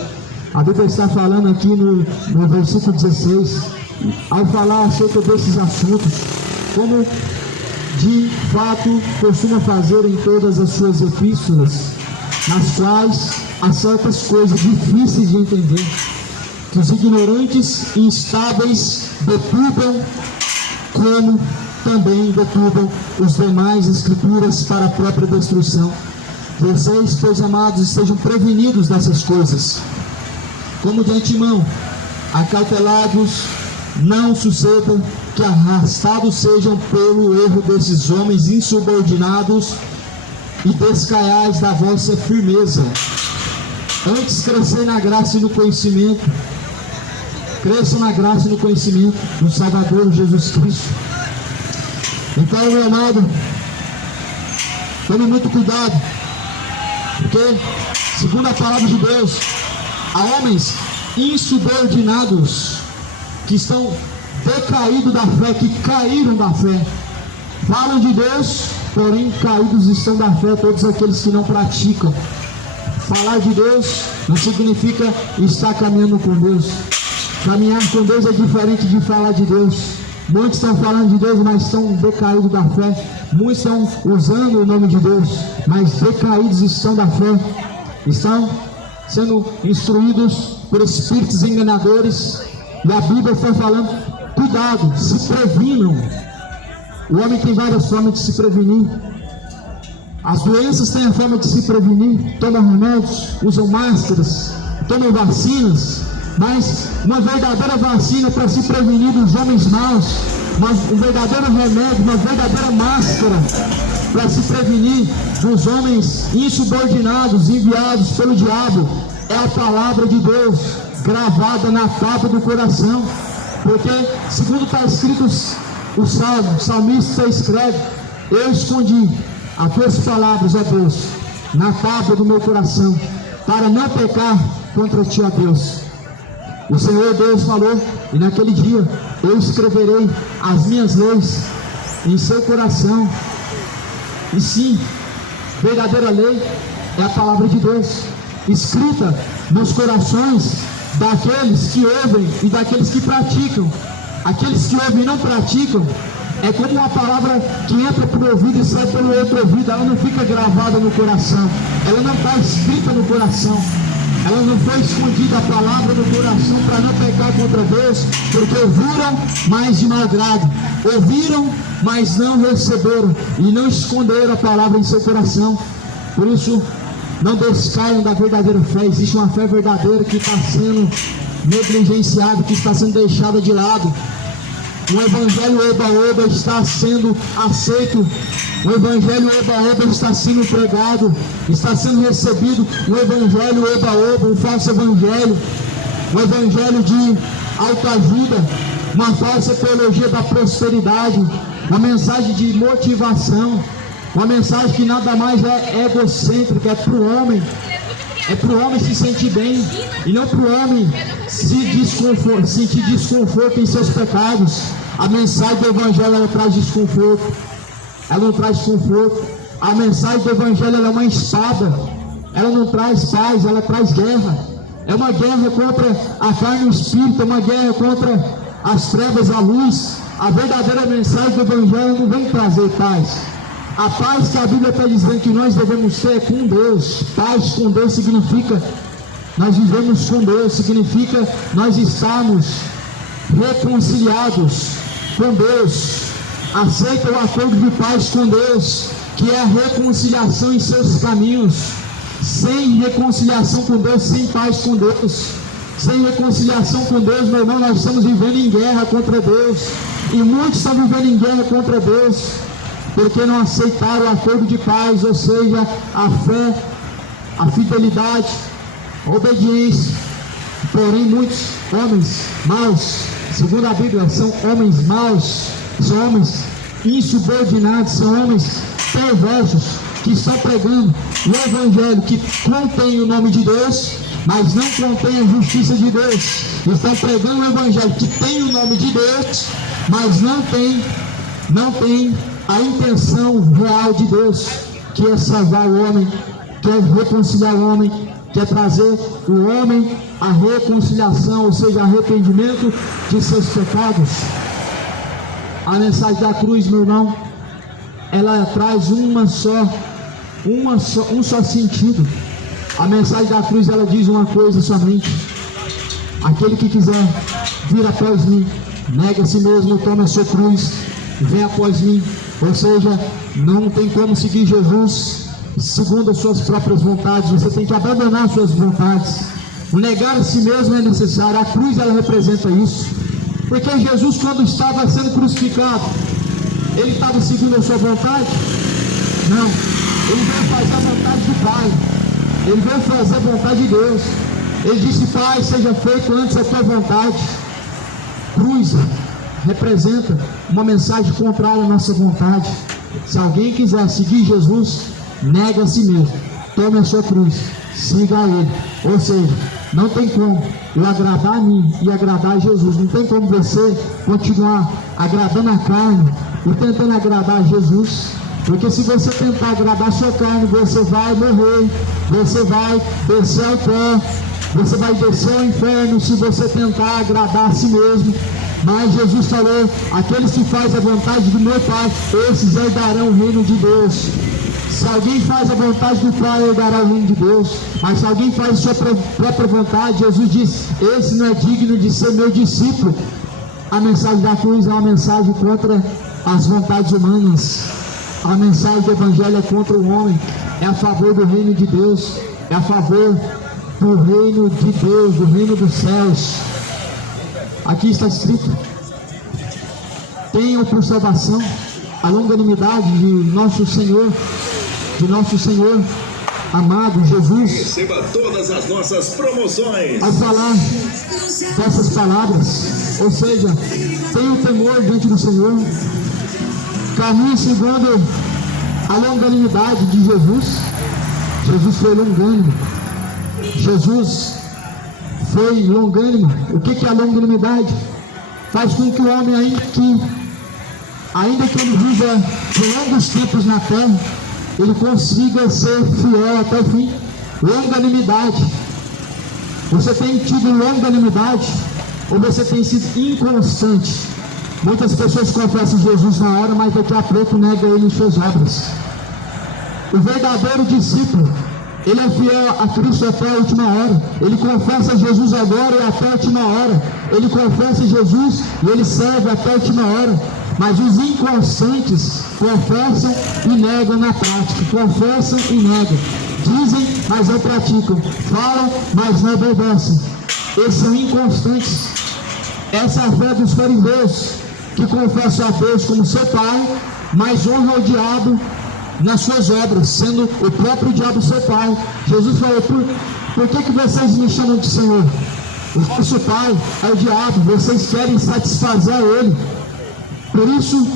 A Bíblia está falando aqui no versículo 16, ao falar acerca desses assuntos, como de fato costuma fazer em todas as suas epístolas, nas quais há certas coisas difíceis de entender, que os ignorantes e instáveis deturpam, como também deturpam os demais escrituras para a própria destruição. Vocês, meus amados, estejam prevenidos dessas coisas, como de antemão, acautelados, não sucedam que arrastados sejam pelo erro desses homens insubordinados e descaiais da vossa firmeza. Antes crescer na graça e no conhecimento, cresçam na graça e no conhecimento do Salvador Jesus Cristo. Então, meu amado, tome muito cuidado, porque, segundo a palavra de Deus, há homens insubordinados que estão decaídos da fé, que caíram da fé, falam de Deus, porém caídos estão da fé todos aqueles que não praticam. Falar de Deus não significa estar caminhando com Deus. Caminhar com Deus é diferente de falar de Deus. Muitos estão falando de Deus, mas estão decaídos da fé. Muitos estão usando o nome de Deus, mas decaídos estão da fé. Estão sendo instruídos por espíritos enganadores. E a Bíblia está falando, cuidado, se previnam. O homem tem várias formas de se prevenir. As doenças têm a forma de se prevenir. Tomam remédios, usam máscaras, tomam vacinas. Mas uma verdadeira vacina para se prevenir dos homens maus, um verdadeiro remédio, uma verdadeira máscara para se prevenir dos homens insubordinados, enviados pelo diabo, é a palavra de Deus gravada na tábua do coração. Porque, segundo está escrito o salmista escreve: eu escondi as tuas palavras, ó Deus, na tábua do meu coração, para não pecar contra ti, ó Deus. O Senhor Deus falou, e naquele dia eu escreverei as minhas leis em seu coração. E sim, verdadeira lei é a palavra de Deus, escrita nos corações daqueles que ouvem e daqueles que praticam. Aqueles que ouvem e não praticam é como uma palavra que entra por ouvido e sai pelo outro ouvido. Ela não fica gravada no coração, ela não está escrita no coração. Ela não foi escondida a palavra no coração para não pecar contra Deus, porque ouviram, mas de mau grado. Ouviram, mas não receberam e não esconderam a palavra em seu coração. Por isso, não descaiam da verdadeira fé. Existe uma fé verdadeira que está sendo negligenciada, que está sendo deixada de lado. O evangelho oba-oba está sendo aceito. O evangelho oba-oba está sendo pregado, está sendo recebido. O evangelho oba-oba, um falso evangelho, um evangelho de autoajuda, uma falsa teologia da prosperidade, uma mensagem de motivação, uma mensagem que nada mais é egocêntrica, é para o homem. É para o homem se sentir bem e não para o homem sentir desconforto em seus pecados. A mensagem do evangelho, ela traz desconforto, ela não traz conforto. A mensagem do evangelho, ela é uma espada, ela não traz paz, ela traz guerra. É uma guerra contra a carne e o espírito, é uma guerra contra as trevas e a luz. A verdadeira mensagem do evangelho não vem trazer paz. A paz que a Bíblia está dizendo que nós devemos ter é com Deus. Paz com Deus significa nós vivemos com Deus, significa nós estamos reconciliados com Deus. Aceita o acordo de paz com Deus, que é a reconciliação em seus caminhos. Sem reconciliação com Deus, sem paz com Deus, sem reconciliação com Deus, meu irmão, nós estamos vivendo em guerra contra Deus. E muitos estão vivendo em guerra contra Deus porque não aceitaram o acordo de paz, ou seja, a fé, a fidelidade, a obediência. Porém, muitos homens maus, segundo a Bíblia, são homens maus, são homens insubordinados, são homens perversos, que estão pregando o evangelho que contém o nome de Deus, mas não contém a justiça de Deus. Estão pregando o evangelho que tem o nome de Deus, mas não tem a intenção real de Deus, que é salvar o homem, que é reconciliar o homem, que é trazer o homem à reconciliação, ou seja, arrependimento de seus pecados. A mensagem da cruz, meu irmão, ela traz um só sentido. A mensagem da cruz, ela diz uma coisa somente: aquele que quiser vir após mim, nega a si mesmo, tome a sua cruz e vem após mim. Ou seja, não tem como seguir Jesus segundo as suas próprias vontades. Você tem que abandonar suas vontades. O negar a si mesmo é necessário. A cruz, ela representa isso. Porque Jesus, quando estava sendo crucificado, ele estava seguindo a sua vontade? Não. Ele veio fazer a vontade do Pai. Ele veio fazer a vontade de Deus. Ele disse: Pai, seja feito antes a tua vontade. Cruz representa uma mensagem contrária à nossa vontade. Se alguém quiser seguir Jesus, nega a si mesmo, tome a sua cruz, siga a Ele. Ou seja, não tem como eu agradar a mim e agradar a Jesus. Não tem como você continuar agradando a carne e tentando agradar a Jesus. Porque se você tentar agradar a sua carne, você vai morrer, você vai descer ao pó, você vai descer ao inferno se você tentar agradar a si mesmo. Mas Jesus falou: aqueles que fazem a vontade do meu Pai, esses herdarão o reino de Deus. Se alguém faz a vontade do Pai, herdará o reino de Deus. Mas se alguém faz a sua própria vontade, Jesus diz: esse não é digno de ser meu discípulo. A mensagem da cruz é uma mensagem contra as vontades humanas. A mensagem do Evangelho é contra o homem, é a favor do reino de Deus, é a favor do reino de Deus, do reino dos céus. Aqui está escrito: tenham por salvação a longanimidade de nosso Senhor amado Jesus. Receba todas as nossas promoções. Ao falar dessas palavras, ou seja, tenha o temor diante do Senhor, caminhe segundo a longanimidade de Jesus. Jesus foi longânimo. Jesus foi longânimo. O que é a longanimidade? Faz com que o homem, ainda que ele viva por longos tempos na terra, ele consiga ser fiel até o fim. Longanimidade. Você tem tido longanimidade ou você tem sido inconstante? Muitas pessoas confessam Jesus na hora, mas daqui a pouco nega ele em suas obras. O verdadeiro discípulo, ele é fiel a Cristo até a última hora. Ele confessa Jesus agora e até a última hora. Ele confessa Jesus e ele serve até a última hora. Mas os inconstantes confessam e negam na prática. Confessam e negam. Dizem, mas não praticam. Falam, mas não obedecem. Esses são inconstantes. Essa é a fé dos fariseus, que confessam a Deus como seu Pai, mas honram o diabo nas suas obras, sendo o próprio diabo seu pai. Jesus falou: por que vocês me chamam de Senhor? O vosso pai é o diabo, vocês querem satisfazer a ele, por isso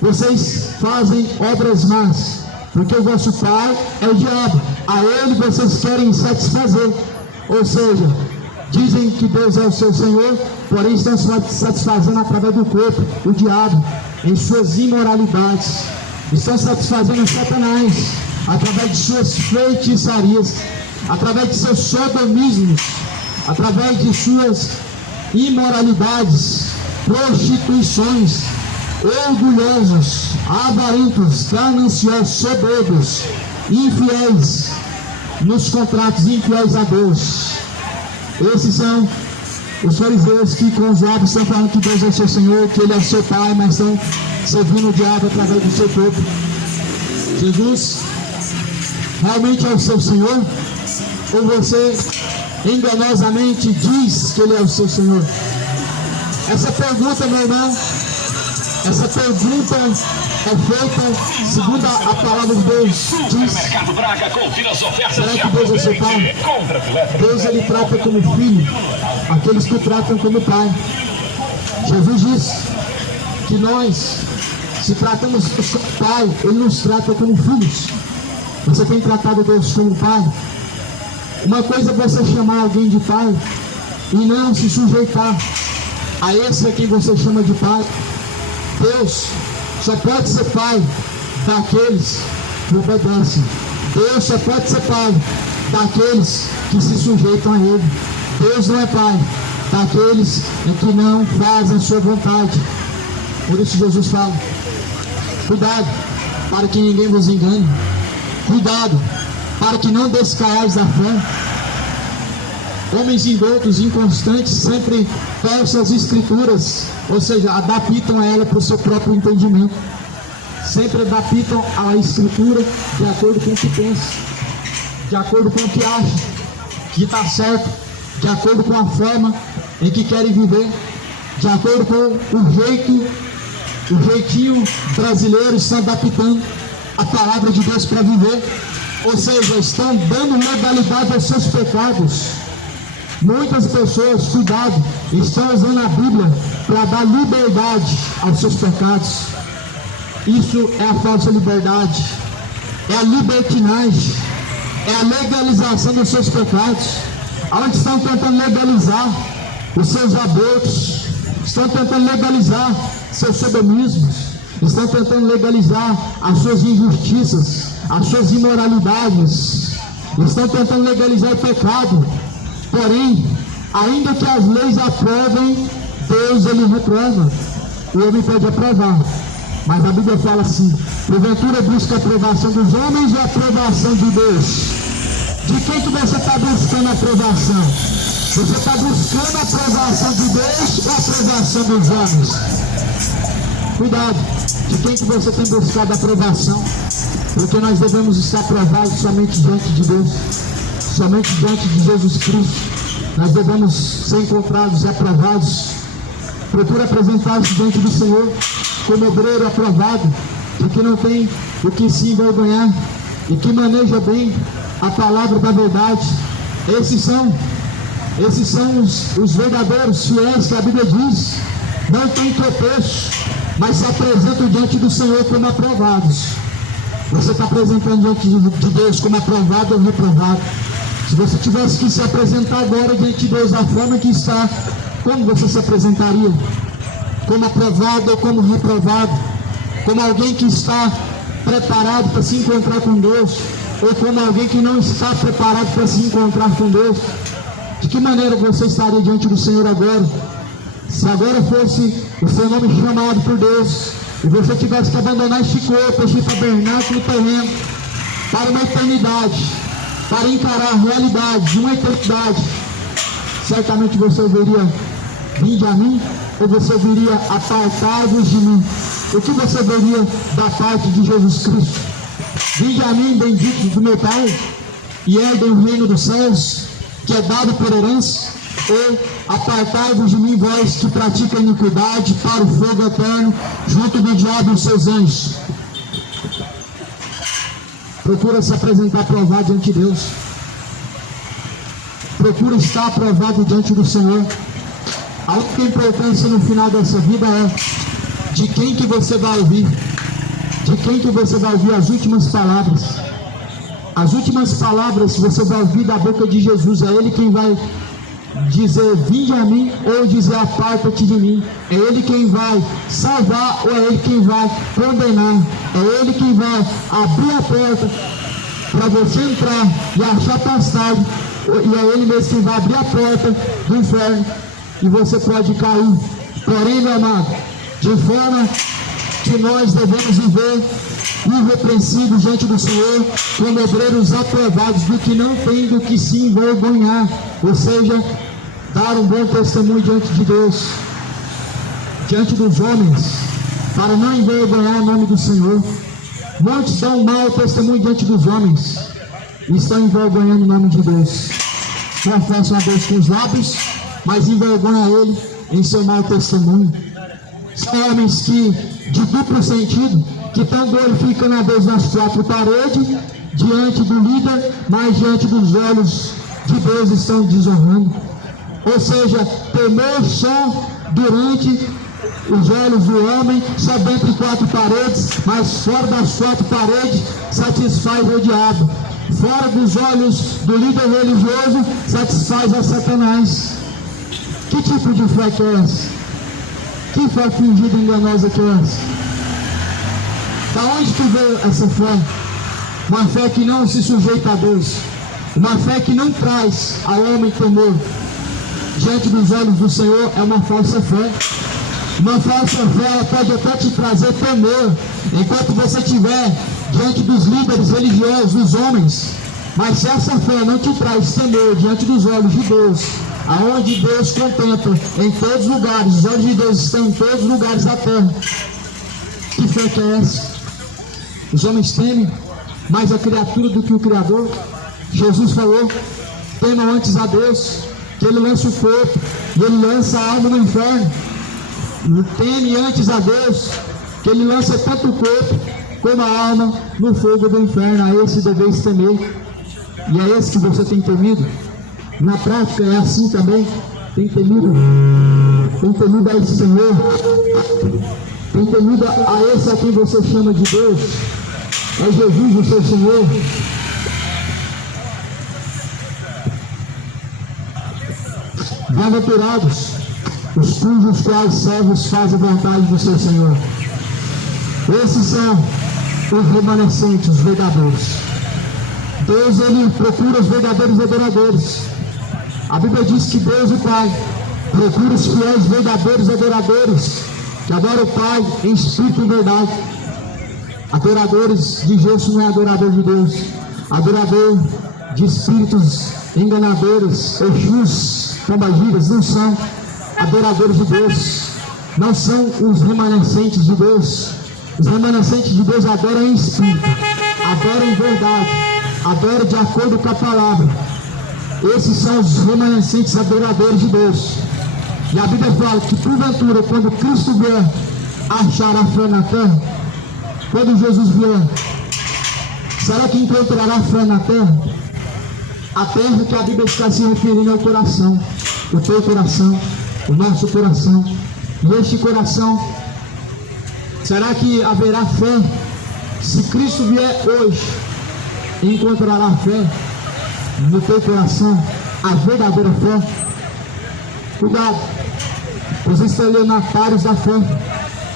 vocês fazem obras más, porque o vosso pai é o diabo, a ele vocês querem satisfazer. Ou seja, dizem que Deus é o seu Senhor, porém estão satisfazendo através do corpo o diabo em suas imoralidades. Estão satisfazendo Satanás através de suas feitiçarias, através de seus sodomismos, através de suas imoralidades, prostituições, orgulhosos, avarentos, gananciosos, soberbos, infiéis nos contratos, infiéis a Deus. Esses são os fariseus que com os lábios estão falando que Deus é o seu Senhor, que Ele é o seu Pai, mas estão servindo o diabo através do seu corpo. Jesus realmente é o seu Senhor? Ou você enganosamente diz que Ele é o seu Senhor? Essa pergunta, meu irmão, essa pergunta é feita segundo a palavra de Deus. Diz: será que Deus é seu Pai? Deus, Ele trata como filho aqueles que o tratam como Pai. Jesus diz que nós, se tratamos Pai, Ele nos trata como filhos. Você tem tratado Deus como Pai? Uma coisa é você chamar alguém de Pai e não se sujeitar a esse a quem você chama de Pai. Deus só pode ser Pai daqueles que obedecem. Deus só pode ser Pai daqueles que se sujeitam a Ele. Deus não é Pai daqueles que não fazem a sua vontade. Por isso Jesus fala: cuidado para que ninguém vos engane. Cuidado para que não descaiais da fé. Homens indoutos, inconstantes, sempre torcem as escrituras, ou seja, adaptam a ela para o seu próprio entendimento. Sempre adaptam a escritura de acordo com o que pensa, de acordo com o que acha que está certo, de acordo com a forma em que querem viver, de acordo com o jeitinho brasileiro, estão adaptando a palavra de Deus para viver. Ou seja, estão dando legalidade aos seus pecados. Muitas pessoas, cuidado, estão usando a Bíblia para dar liberdade aos seus pecados. Isso é a falsa liberdade, é a libertinagem, é a legalização dos seus pecados. Onde estão tentando legalizar os seus abortos, estão tentando legalizar seus sodomismos, estão tentando legalizar as suas injustiças, as suas imoralidades, estão tentando legalizar o pecado. Porém, ainda que as leis aprovem, Deus ele reprova. O homem pode aprovar, mas a Bíblia fala assim: porventura busca a aprovação dos homens ou a aprovação de Deus? De quem que você está buscando a aprovação? Você está buscando a aprovação de Deus ou a aprovação dos homens? Cuidado, de quem que você tem buscado a aprovação? Porque nós devemos estar aprovados somente diante de Deus, somente diante de Jesus Cristo. Nós devemos ser encontrados e aprovados. Procura apresentar-se diante do Senhor como obreiro aprovado, de que não tem o que se envergonhar e que maneja bem a palavra da verdade. Esses são os verdadeiros fiéis que a Bíblia diz, não tem tropeço, mas se apresentam diante do Senhor como aprovados. Você está apresentando diante de Deus como aprovado ou reprovado? Se você tivesse que se apresentar agora diante de Deus da forma que está, como você se apresentaria? Como aprovado ou como reprovado? Como alguém que está preparado para se encontrar com Deus, ou como alguém que não está preparado para se encontrar com Deus? De que maneira você estaria diante do Senhor agora? Se agora fosse o seu nome chamado por Deus, e você tivesse que abandonar este corpo, este tabernáculo terreno, para uma eternidade, para encarar a realidade de uma eternidade, certamente você ouviria: vinde a mim, ou você ouviria: apartai-vos de mim? O que você ouviria da parte de Jesus Cristo? Vinde a mim, benditos do meu Pai, e herdem o reino dos céus, que é dado por herança, ou apartai-vos de mim, vós que praticam iniquidade, para o fogo eterno, junto do diabo e os seus anjos. Procura se apresentar aprovado diante de Deus. Procura estar aprovado diante do Senhor. A única importância no final dessa vida é de quem que você vai ouvir. De quem que você vai ouvir as últimas palavras. As últimas palavras você vai ouvir da boca de Jesus. É Ele quem vai dizer: vinde a mim, ou dizer: aparta-te de mim. É Ele quem vai salvar, ou é Ele quem vai condenar. É Ele quem vai abrir a porta para você entrar e achar pastagem, e é Ele mesmo quem vai abrir a porta do inferno e você pode cair. Porém, meu amado, de forma que nós devemos viver irrepreensíveis diante do Senhor, como obreiros aprovados, do que não tem do que se envergonhar, ou seja, dar um bom testemunho diante de Deus, diante dos homens, para não envergonhar o nome do Senhor. Muitos dão um mau testemunho diante dos homens e estão envergonhando o nome de Deus. Confessam a Deus com os lábios, mas envergonham Ele em seu mau testemunho. São homens que, de duplo sentido, que estão glorificando a Deus nas quatro paredes, diante do líder, mas diante dos olhos de Deus estão desonrando. Ou seja, temor só durante os olhos do homem, só dentro de quatro paredes, mas fora das quatro paredes satisfaz o diabo. Fora dos olhos do líder religioso, satisfaz a Satanás. Que tipo de fé que é essa? Que fé fingida e enganosa que é essa? Da onde que veio essa fé? Uma fé que não se sujeita a Deus, uma fé que não traz ao homem temor. Diante dos olhos do Senhor é uma falsa fé. Uma falsa fé, ela pode até te trazer temor enquanto você estiver diante dos líderes religiosos, dos homens. Mas se essa fé não te traz temor diante dos olhos de Deus, aonde Deus contempla em todos os lugares, os olhos de Deus estão em todos os lugares da terra, que fé que é essa? Os homens temem mais a criatura do que o Criador. Jesus falou: temam antes a Deus, que Ele lança o corpo e Ele lança a alma no inferno. Teme antes a Deus, que Ele lança tanto o corpo como a alma no fogo do inferno. A esse deveis temer. E é esse que você tem temido? Na prática é assim também. Tem temido a esse Senhor? Tem temido a esse a quem você chama de Deus? É Jesus o seu Senhor? Bem-aventurados os cujos quais servos fazem a vontade do seu Senhor. Esses são os remanescentes, os verdadeiros. Deus, ele procura os verdadeiros adoradores. A Bíblia diz que Deus, o Pai, procura os fiéis verdadeiros adoradores, que adoram o Pai em espírito e verdade. Adoradores de Jesus não é adorador de Deus. Adorador de espíritos enganadores, exus, pombagiras, não são adoradores de Deus. Não são os remanescentes de Deus. Os remanescentes de Deus adoram em espírito, adoram em verdade, adoram de acordo com a palavra. Esses são os remanescentes adoradores de Deus. E a Bíblia fala que, porventura, quando Cristo vier, achará fé na terra. Quando Jesus vier, será que encontrará fé na terra? A terra que a Bíblia está se referindo ao coração, o teu coração, o nosso coração. E este coração, será que haverá fé? Se Cristo vier hoje, encontrará fé no teu coração, a verdadeira fé? Cuidado, os estelionatários da fé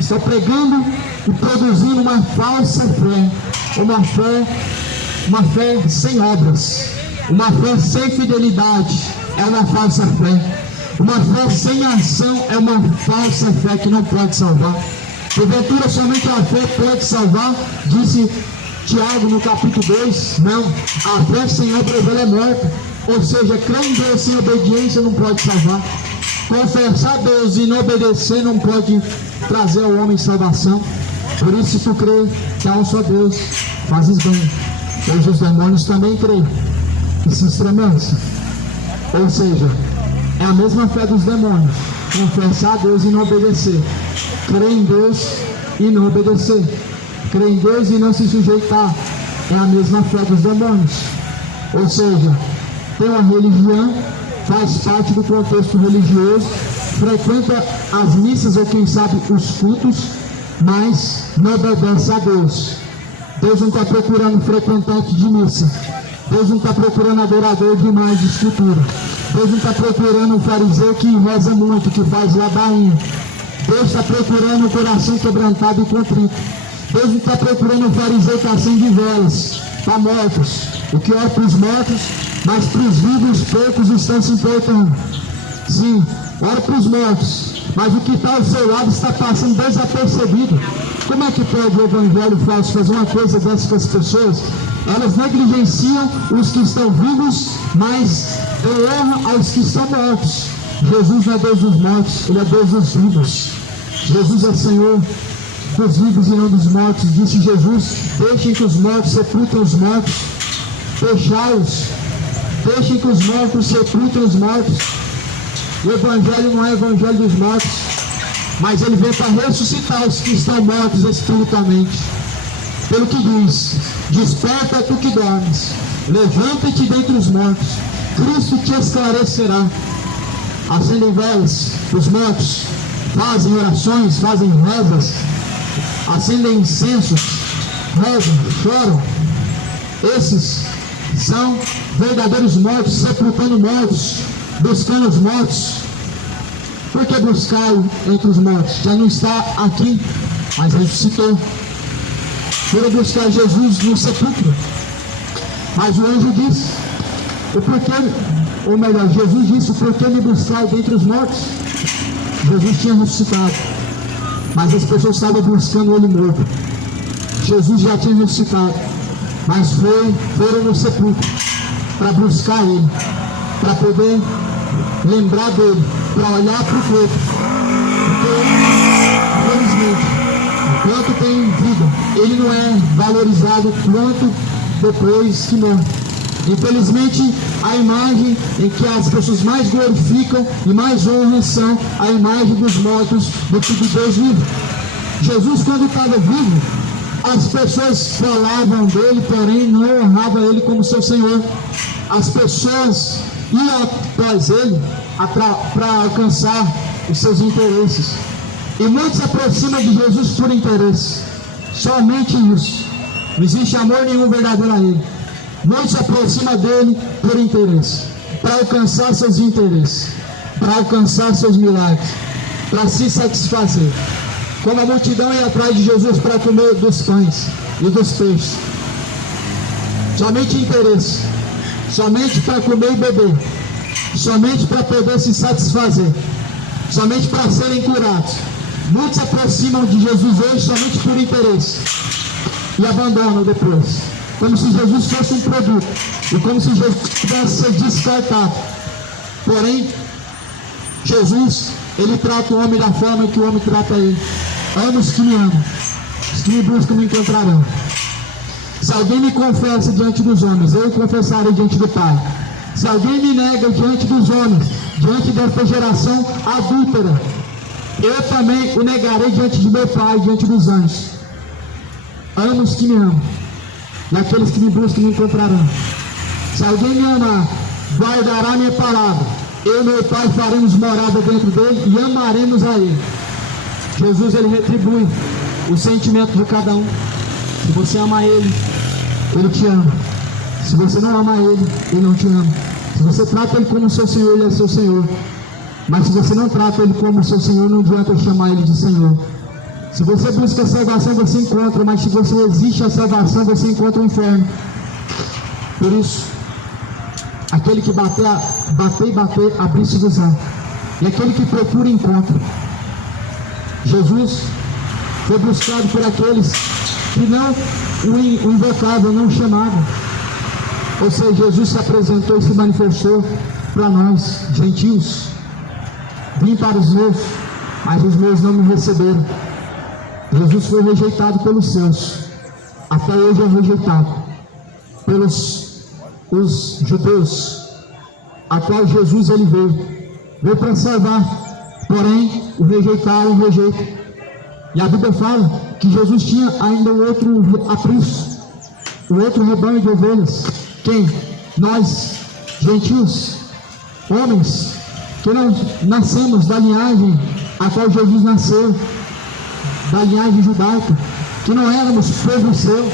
estão pregando e produzindo uma falsa fé, uma fé sem obras, uma fé sem fidelidade, é uma falsa fé. Uma fé sem ação é uma falsa fé que não pode salvar. Porventura somente a fé pode salvar, disse Tiago no capítulo 2. Não, a fé sem obras ela é morta. Ou seja, crer em Deus sem obediência não pode salvar. Confessar a Deus e não obedecer não pode trazer ao homem salvação. Por isso, se tu crê que há um só Deus, fazes bem. Pois os demônios também creem e se estremecem. Ou seja, é a mesma fé dos demônios. Confessar a Deus e não obedecer. Crer em Deus e não obedecer. Crer em Deus e não se sujeitar. É a mesma fé dos demônios. Ou seja, tem uma religião, faz parte do contexto religioso, frequenta as missas ou quem sabe os cultos, mas não obedece a Deus. Deus não está procurando frequentante de missa. Deus não está procurando adorador de imagem de escultura. Deus não está procurando um fariseu que reza muito, que faz ladainha. Deus está procurando um coração quebrantado e contrito. Deus não está procurando um fariseu que acende velas para mortos. O que ora para os mortos, mas para os vivos poucos estão se importando. Sim, ora para os mortos, mas o que está ao seu lado está passando desapercebido. Como é que pode o evangelho falso fazer uma coisa dessa com as pessoas? Elas negligenciam os que estão vivos, mas honram aos que estão mortos. Jesus não é Deus dos mortos, Ele é Deus dos vivos. Jesus é Senhor dos vivos e não dos mortos. Disse Jesus: deixem que os mortos sepultem os mortos. Fechai-os. Deixem que os mortos sepultem os mortos. O evangelho não é evangelho dos mortos, mas ele veio para ressuscitar os que estão mortos espiritualmente. Pelo que diz: desperta tu que dormes, levanta-te dentre os mortos, Cristo te esclarecerá. Acendem velas os mortos, fazem orações, fazem rezas, acendem incensos, rezam, choram. Esses são verdadeiros mortos, sepultando mortos, buscando os mortos. Por que buscar entre os mortos? Já não está aqui, mas ressuscitou. Foram buscar Jesus no sepulcro, mas o anjo disse: o porquê, ou melhor, Jesus disse: por que me buscar dentre os mortos? Jesus tinha ressuscitado, mas as pessoas estavam buscando ele morto. Jesus já tinha ressuscitado, mas foram no sepulcro para buscar ele, para poder lembrar dele, para olhar para o corpo. Porque, infelizmente, enquanto tem vida, ele não é valorizado quanto depois que morre. Infelizmente, a imagem em que as pessoas mais glorificam e mais honram são a imagem dos mortos do que de Deus vivo. Jesus, quando estava vivo, as pessoas falavam dele, porém não honravam ele como seu Senhor. As pessoas iam após ele para alcançar os seus interesses. E muitos se aproximam de Jesus por interesse. Somente isso. Não existe amor nenhum verdadeiro a ele. Muitos se aproximam dele por interesse, para alcançar seus interesses, para alcançar seus milagres, para se satisfazer. Como a multidão ia atrás de Jesus para comer dos pães e dos peixes. Somente interesse, somente para comer e beber, somente para poder se satisfazer, somente para serem curados. Muitos se aproximam de Jesus hoje somente por interesse e abandonam depois, como se Jesus fosse um produto e como se Jesus pudesse ser descartado. Porém, Jesus, ele trata o homem da forma que o homem trata ele. Amo os que me amam, os que me buscam me encontrarão. Se alguém me confessa diante dos homens, eu o confessarei diante do Pai. Se alguém me nega diante dos homens, diante desta geração adúltera, eu também o negarei diante de meu Pai, diante dos anjos. Amo os que me amam, e aqueles que me buscam me encontrarão. Se alguém me amar, guardará minha palavra. Eu e meu Pai faremos morada dentro dele e amaremos a ele. Jesus, ele retribui o sentimento de cada um. Se você ama ele, ele te ama. Se você não ama ele, ele não te ama. Se você trata ele como seu Senhor, ele é seu Senhor. Mas se você não trata ele como seu Senhor, não adianta chamar ele de Senhor. Se você busca a salvação, você encontra. Mas se você resiste à salvação, você encontra o inferno. Por isso, aquele que bater, abrir-se-vos-á. E aquele que procura, encontra. Jesus foi buscado por aqueles que não o invocavam, não chamavam. Ou seja, Jesus se apresentou e se manifestou para nós, gentios. Vim para os meus, mas os meus não me receberam. Jesus foi rejeitado pelos seus. Até hoje é rejeitado pelos os judeus, a qual Jesus ele veio para salvar. Porém, o rejeitaram, o rejeitam. E a Bíblia fala que Jesus tinha ainda um outro aprisco, um outro rebanho de ovelhas. Quem? Nós, gentios, homens, que não nascemos da linhagem a qual Jesus nasceu, da linhagem judaica, que não éramos povo seu,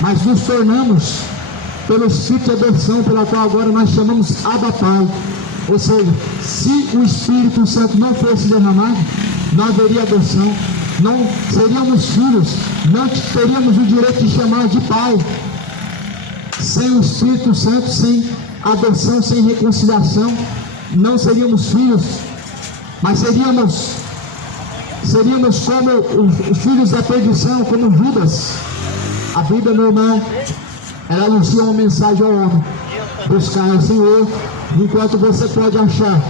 mas nos tornamos pelo Espírito de adoção, pela qual agora nós chamamos Abba Pai. Ou seja, se o Espírito Santo não fosse derramado, não haveria adoção, não seríamos filhos, não teríamos o direito de chamar de pai. Sem o Espírito Santo, sem adoção, sem reconciliação, não seríamos filhos, mas seríamos como os filhos da perdição, como Judas. A Bíblia, meu irmão, ela anuncia uma mensagem ao homem: buscar o Senhor enquanto você pode achar,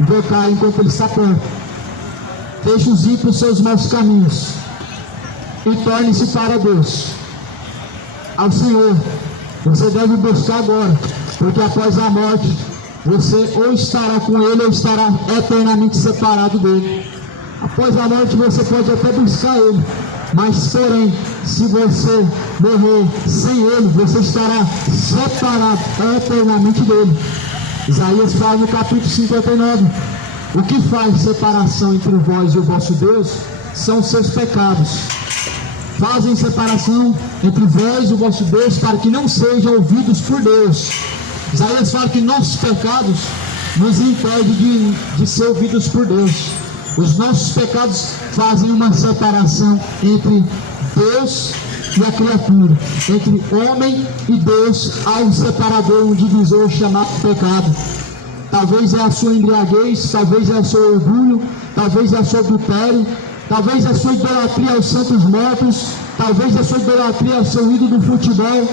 invocar enquanto ele está perto. Deixe-os ir para os seus maus caminhos e torne-se para Deus. Ao Senhor você deve buscar agora, porque após a morte você ou estará com ele ou estará eternamente separado dele. Após a morte você pode até buscar ele, mas porém, se você morrer sem ele, você estará separado eternamente dele. Isaías fala no capítulo 59: o que faz separação entre vós e o vosso Deus são os seus pecados. Fazem separação entre vós e o vosso Deus para que não sejam ouvidos por Deus. Isaías fala que nossos pecados nos impedem de ser ouvidos por Deus. Os nossos pecados fazem uma separação entre Deus e a criatura, entre homem e Deus. Há um separador, um divisor chamado pecado. Talvez é a sua embriaguez, talvez é o seu orgulho, talvez é o seu adultério, talvez é a sua idolatria aos santos mortos, talvez é a sua idolatria ao seu ídolo do futebol.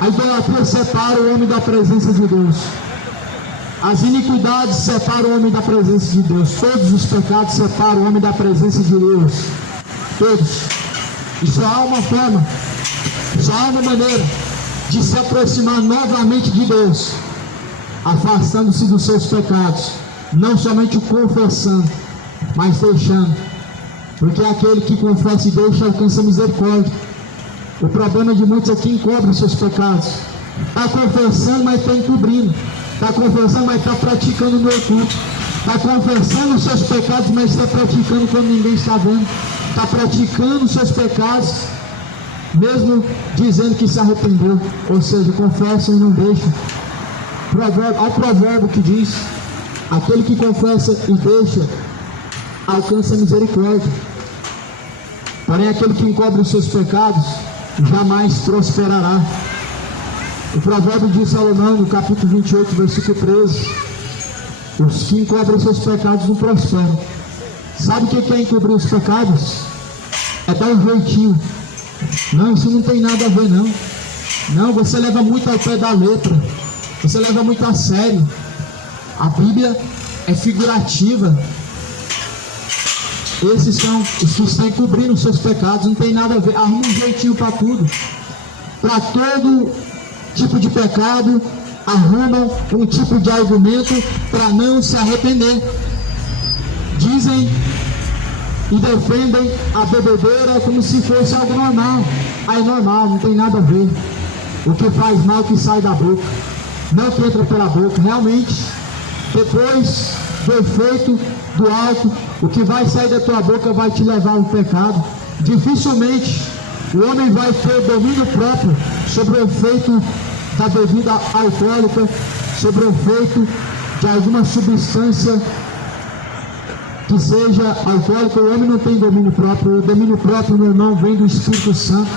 A idolatria separa o homem da presença de Deus. As iniquidades separam o homem da presença de Deus. Todos os pecados separam o homem da presença de Deus. Todos. E só há uma forma, só há uma maneira de se aproximar novamente de Deus, afastando-se dos seus pecados, não somente o confessando, mas deixando, porque aquele que confessa e deixa alcança misericórdia. O problema de muitos aqui encobre os seus pecados. Está confessando, mas está encobrindo. Está confessando, mas está praticando no oculto. Está confessando os seus pecados, mas está praticando quando ninguém está vendo. Está praticando os seus pecados, mesmo dizendo que se arrependeu. Ou seja, confessa e não deixa. Há um provérbio que diz: aquele que confessa e deixa alcança a misericórdia. Porém, aquele que encobre os seus pecados jamais prosperará. O provérbio de Salomão, no capítulo 28, versículo 13: os que encobrem seus pecados não prosperam. Sabe o que é encobrir os pecados? É dar um jeitinho. Não, isso não tem nada a ver, não. Não, você leva muito ao pé da letra. Você leva muito a sério. A Bíblia é figurativa. Esses são os que estão encobrindo os seus pecados. Não tem nada a ver. Arruma um jeitinho para tudo. Para todo tipo de pecado, arrumam um tipo de argumento para não se arrepender. Dizem e defendem a bebedeira como se fosse algo normal. É normal, não tem nada a ver. O que faz mal que sai da boca, não que entra pela boca. Realmente, depois do efeito do álcool, o que vai sair da tua boca vai te levar ao pecado. Dificilmente o homem vai ter domínio próprio sobre o efeito da bebida alcoólica, sobre o efeito de alguma substância que seja alcoólica. O homem não tem domínio próprio. O domínio próprio, meu irmão, vem do Espírito Santo.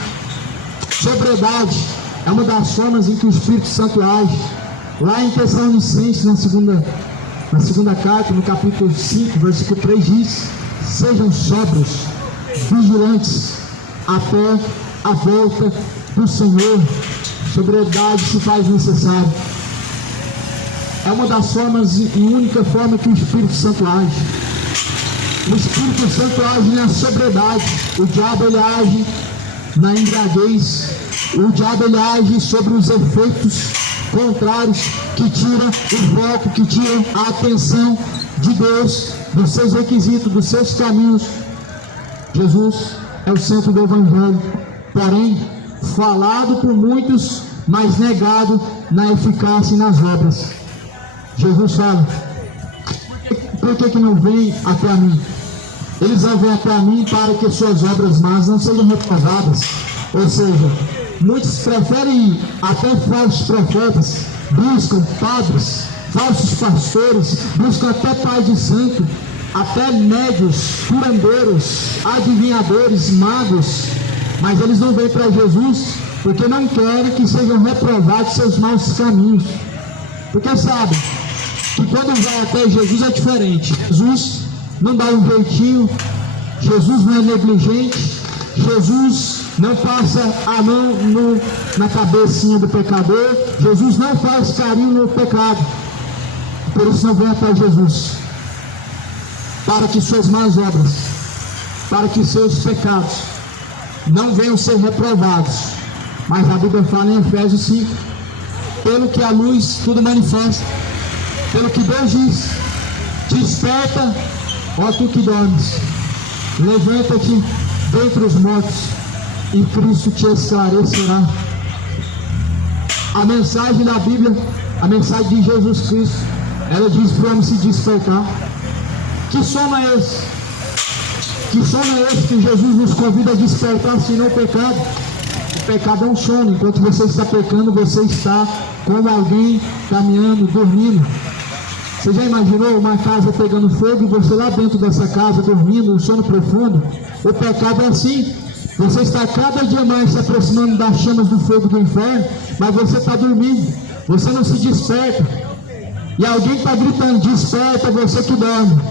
Sobriedade é uma das formas em que o Espírito Santo age. Lá em Tessalonicenses, na segunda carta, no capítulo 5, versículo 3, diz: sejam sóbrios, vigilantes, até a volta do Senhor. Sobriedade se faz necessário. É uma das formas e única forma que o Espírito Santo age. O Espírito Santo age na sobriedade. O diabo ele age na embriaguez. O diabo ele age sobre os efeitos contrários que tiram o foco, que tiram a atenção de Deus, dos seus requisitos, dos seus caminhos. Jesus é o centro do Evangelho, porém falado por muitos, mas negado na eficácia e nas obras. Jesus fala: por que não vem até a mim? Eles vão vir até a mim para que suas obras más não sejam reprovadas. Ou seja, muitos preferem ir até falsos profetas, buscam padres, falsos pastores, buscam até pais de santo, até médios, curandeiros, adivinhadores, magos, mas eles não vêm para Jesus porque não querem que sejam reprovados seus maus caminhos. Porque sabe que quando vai até Jesus é diferente. Jesus não dá um jeitinho, Jesus não é negligente, Jesus não passa a mão na cabecinha do pecador, Jesus não faz carinho no pecado. Por isso não vem até Jesus, para que suas más obras, para que seus pecados não venham ser reprovados. Mas a Bíblia fala em Efésios 5: pelo que a luz tudo manifesta, pelo que Deus diz: desperta, ó tu que dormes, levanta-te dentre os mortos, e Cristo te esclarecerá. A mensagem da Bíblia, a mensagem de Jesus Cristo, ela diz para o homem se despertar. Que sono é esse? Que sono é esse que Jesus nos convida a despertar, senão o pecado? O pecado é um sono. Enquanto você está pecando, você está como alguém caminhando, dormindo. Você já imaginou uma casa pegando fogo e você lá dentro dessa casa dormindo, um sono profundo? O pecado é assim. Você está cada dia mais se aproximando das chamas do fogo do inferno, mas você está dormindo, você não se desperta. E alguém está gritando: desperta, você que dorme.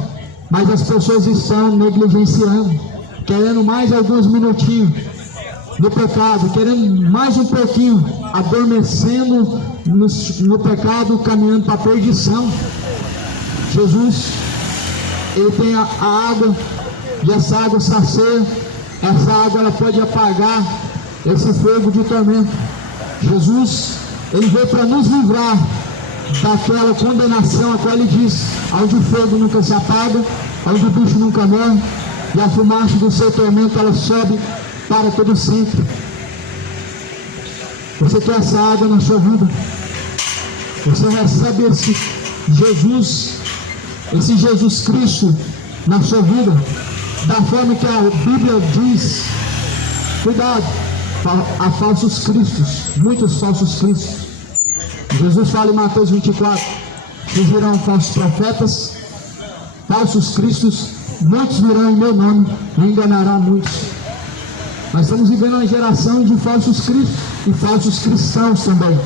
Mas as pessoas estão negligenciando, querendo mais alguns minutinhos no pecado, querendo mais um pouquinho, adormecendo no pecado, caminhando para a perdição. Jesus, ele tem a água, e essa água sacia. Essa água ela pode apagar esse fogo de tormento. Jesus, ele veio para nos livrar daquela condenação a qual ele diz: onde o fogo nunca se apaga, onde o bicho nunca morre, e a fumaça do seu tormento ela sobe para todo sempre. Você quer essa água na sua vida? Você recebe esse Jesus Cristo na sua vida, da forma que a Bíblia diz. Cuidado, há falsos cristos, muitos falsos cristos. Jesus fala em Mateus 24: surgirão falsos profetas, falsos cristos, muitos virão em meu nome e enganarão muitos. Nós estamos vivendo uma geração de falsos cristos e falsos cristãos também.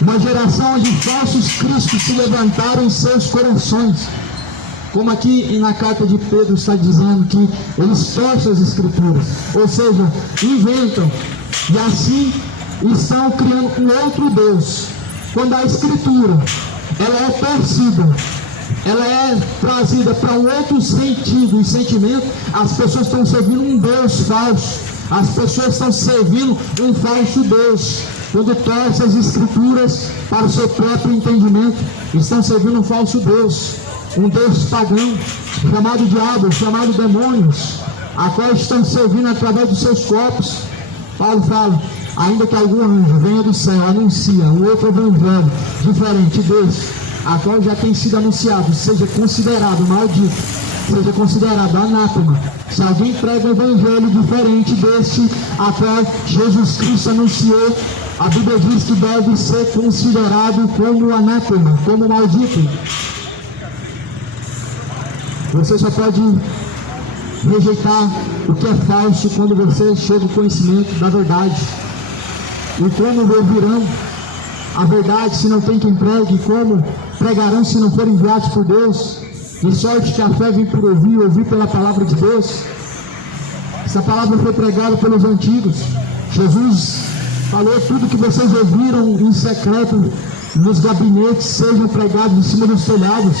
Uma geração onde falsos cristos se levantaram em seus corações. Como aqui na carta de Pedro está dizendo que eles torcem as escrituras, ou seja, inventam, e assim estão criando um outro Deus. Quando a escritura ela é torcida, ela é trazida para um outro sentido e sentimento, as pessoas estão servindo um Deus falso, as pessoas estão servindo um falso Deus. Quando torcem as escrituras para o seu próprio entendimento, estão servindo um falso Deus, um Deus pagão, chamado diabo, chamado demônios, a qual estão servindo através dos seus corpos. Paulo fala, ainda que algum anjo venha do céu, anuncia um outro evangelho diferente desse, a qual já tem sido anunciado, seja considerado maldito, seja considerado anátema. Se alguém prega um evangelho diferente deste, a qual Jesus Cristo anunciou, a Bíblia diz que deve ser considerado como anátema, como maldito. Você só pode rejeitar o que é falso quando você chega ao conhecimento da verdade. E como ouvirão a verdade se não tem quem pregue? Como pregarão se não forem enviados por Deus? De sorte que a fé vem por ouvir, ouvir pela palavra de Deus. Essa palavra foi pregada pelos antigos. Jesus falou: tudo que vocês ouviram em secreto nos gabinetes, sejam pregados em cima dos telhados.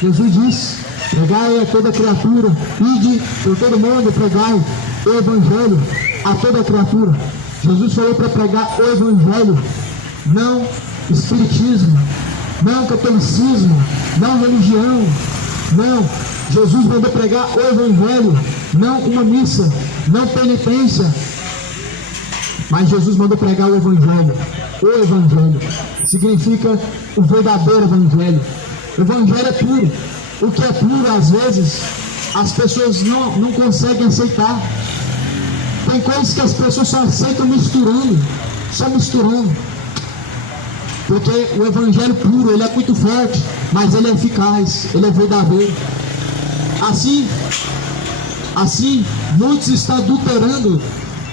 Jesus disse: pregai a toda criatura, ide por todo mundo, pregai o evangelho a toda criatura. Jesus falou para pregar o evangelho, não espiritismo, não catolicismo, não religião, não. Jesus mandou pregar o evangelho, não uma missa, não penitência, mas Jesus mandou pregar o evangelho. O evangelho significa o verdadeiro evangelho. O evangelho é puro. O que é puro, às vezes, as pessoas não conseguem aceitar. Tem coisas que as pessoas só aceitam misturando, só misturando. Porque o evangelho puro, ele é muito forte, mas ele é eficaz, ele é verdadeiro. Assim, muitos estão adulterando,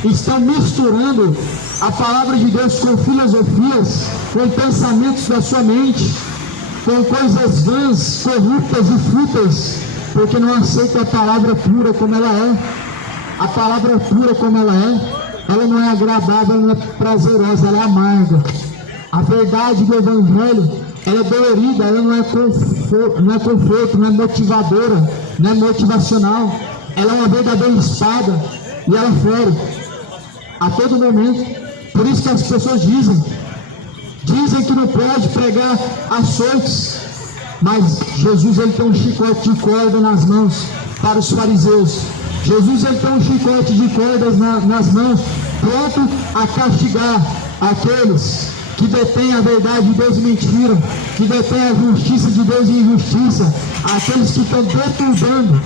estão misturando a palavra de Deus com filosofias, com pensamentos da sua mente, com coisas vãs, corruptas e fúteis, porque não aceitam a palavra pura como ela é. A palavra pura como ela não é agradável, ela não é prazerosa, ela é amarga. A verdade do evangelho, ela é dolorida, ela não é conforto, não é motivadora, não é motivacional. Ela é uma verdadeira espada e ela fere a todo momento. Por isso que as pessoas dizem que não pode pregar açoites, mas Jesus, ele tem um chicote de corda nas mãos para os fariseus. Jesus, ele tem um chicote de cordas nas mãos, pronto a castigar aqueles que detêm a verdade de Deus e mentiram, que detêm a justiça de Deus e injustiça, aqueles que estão deturbando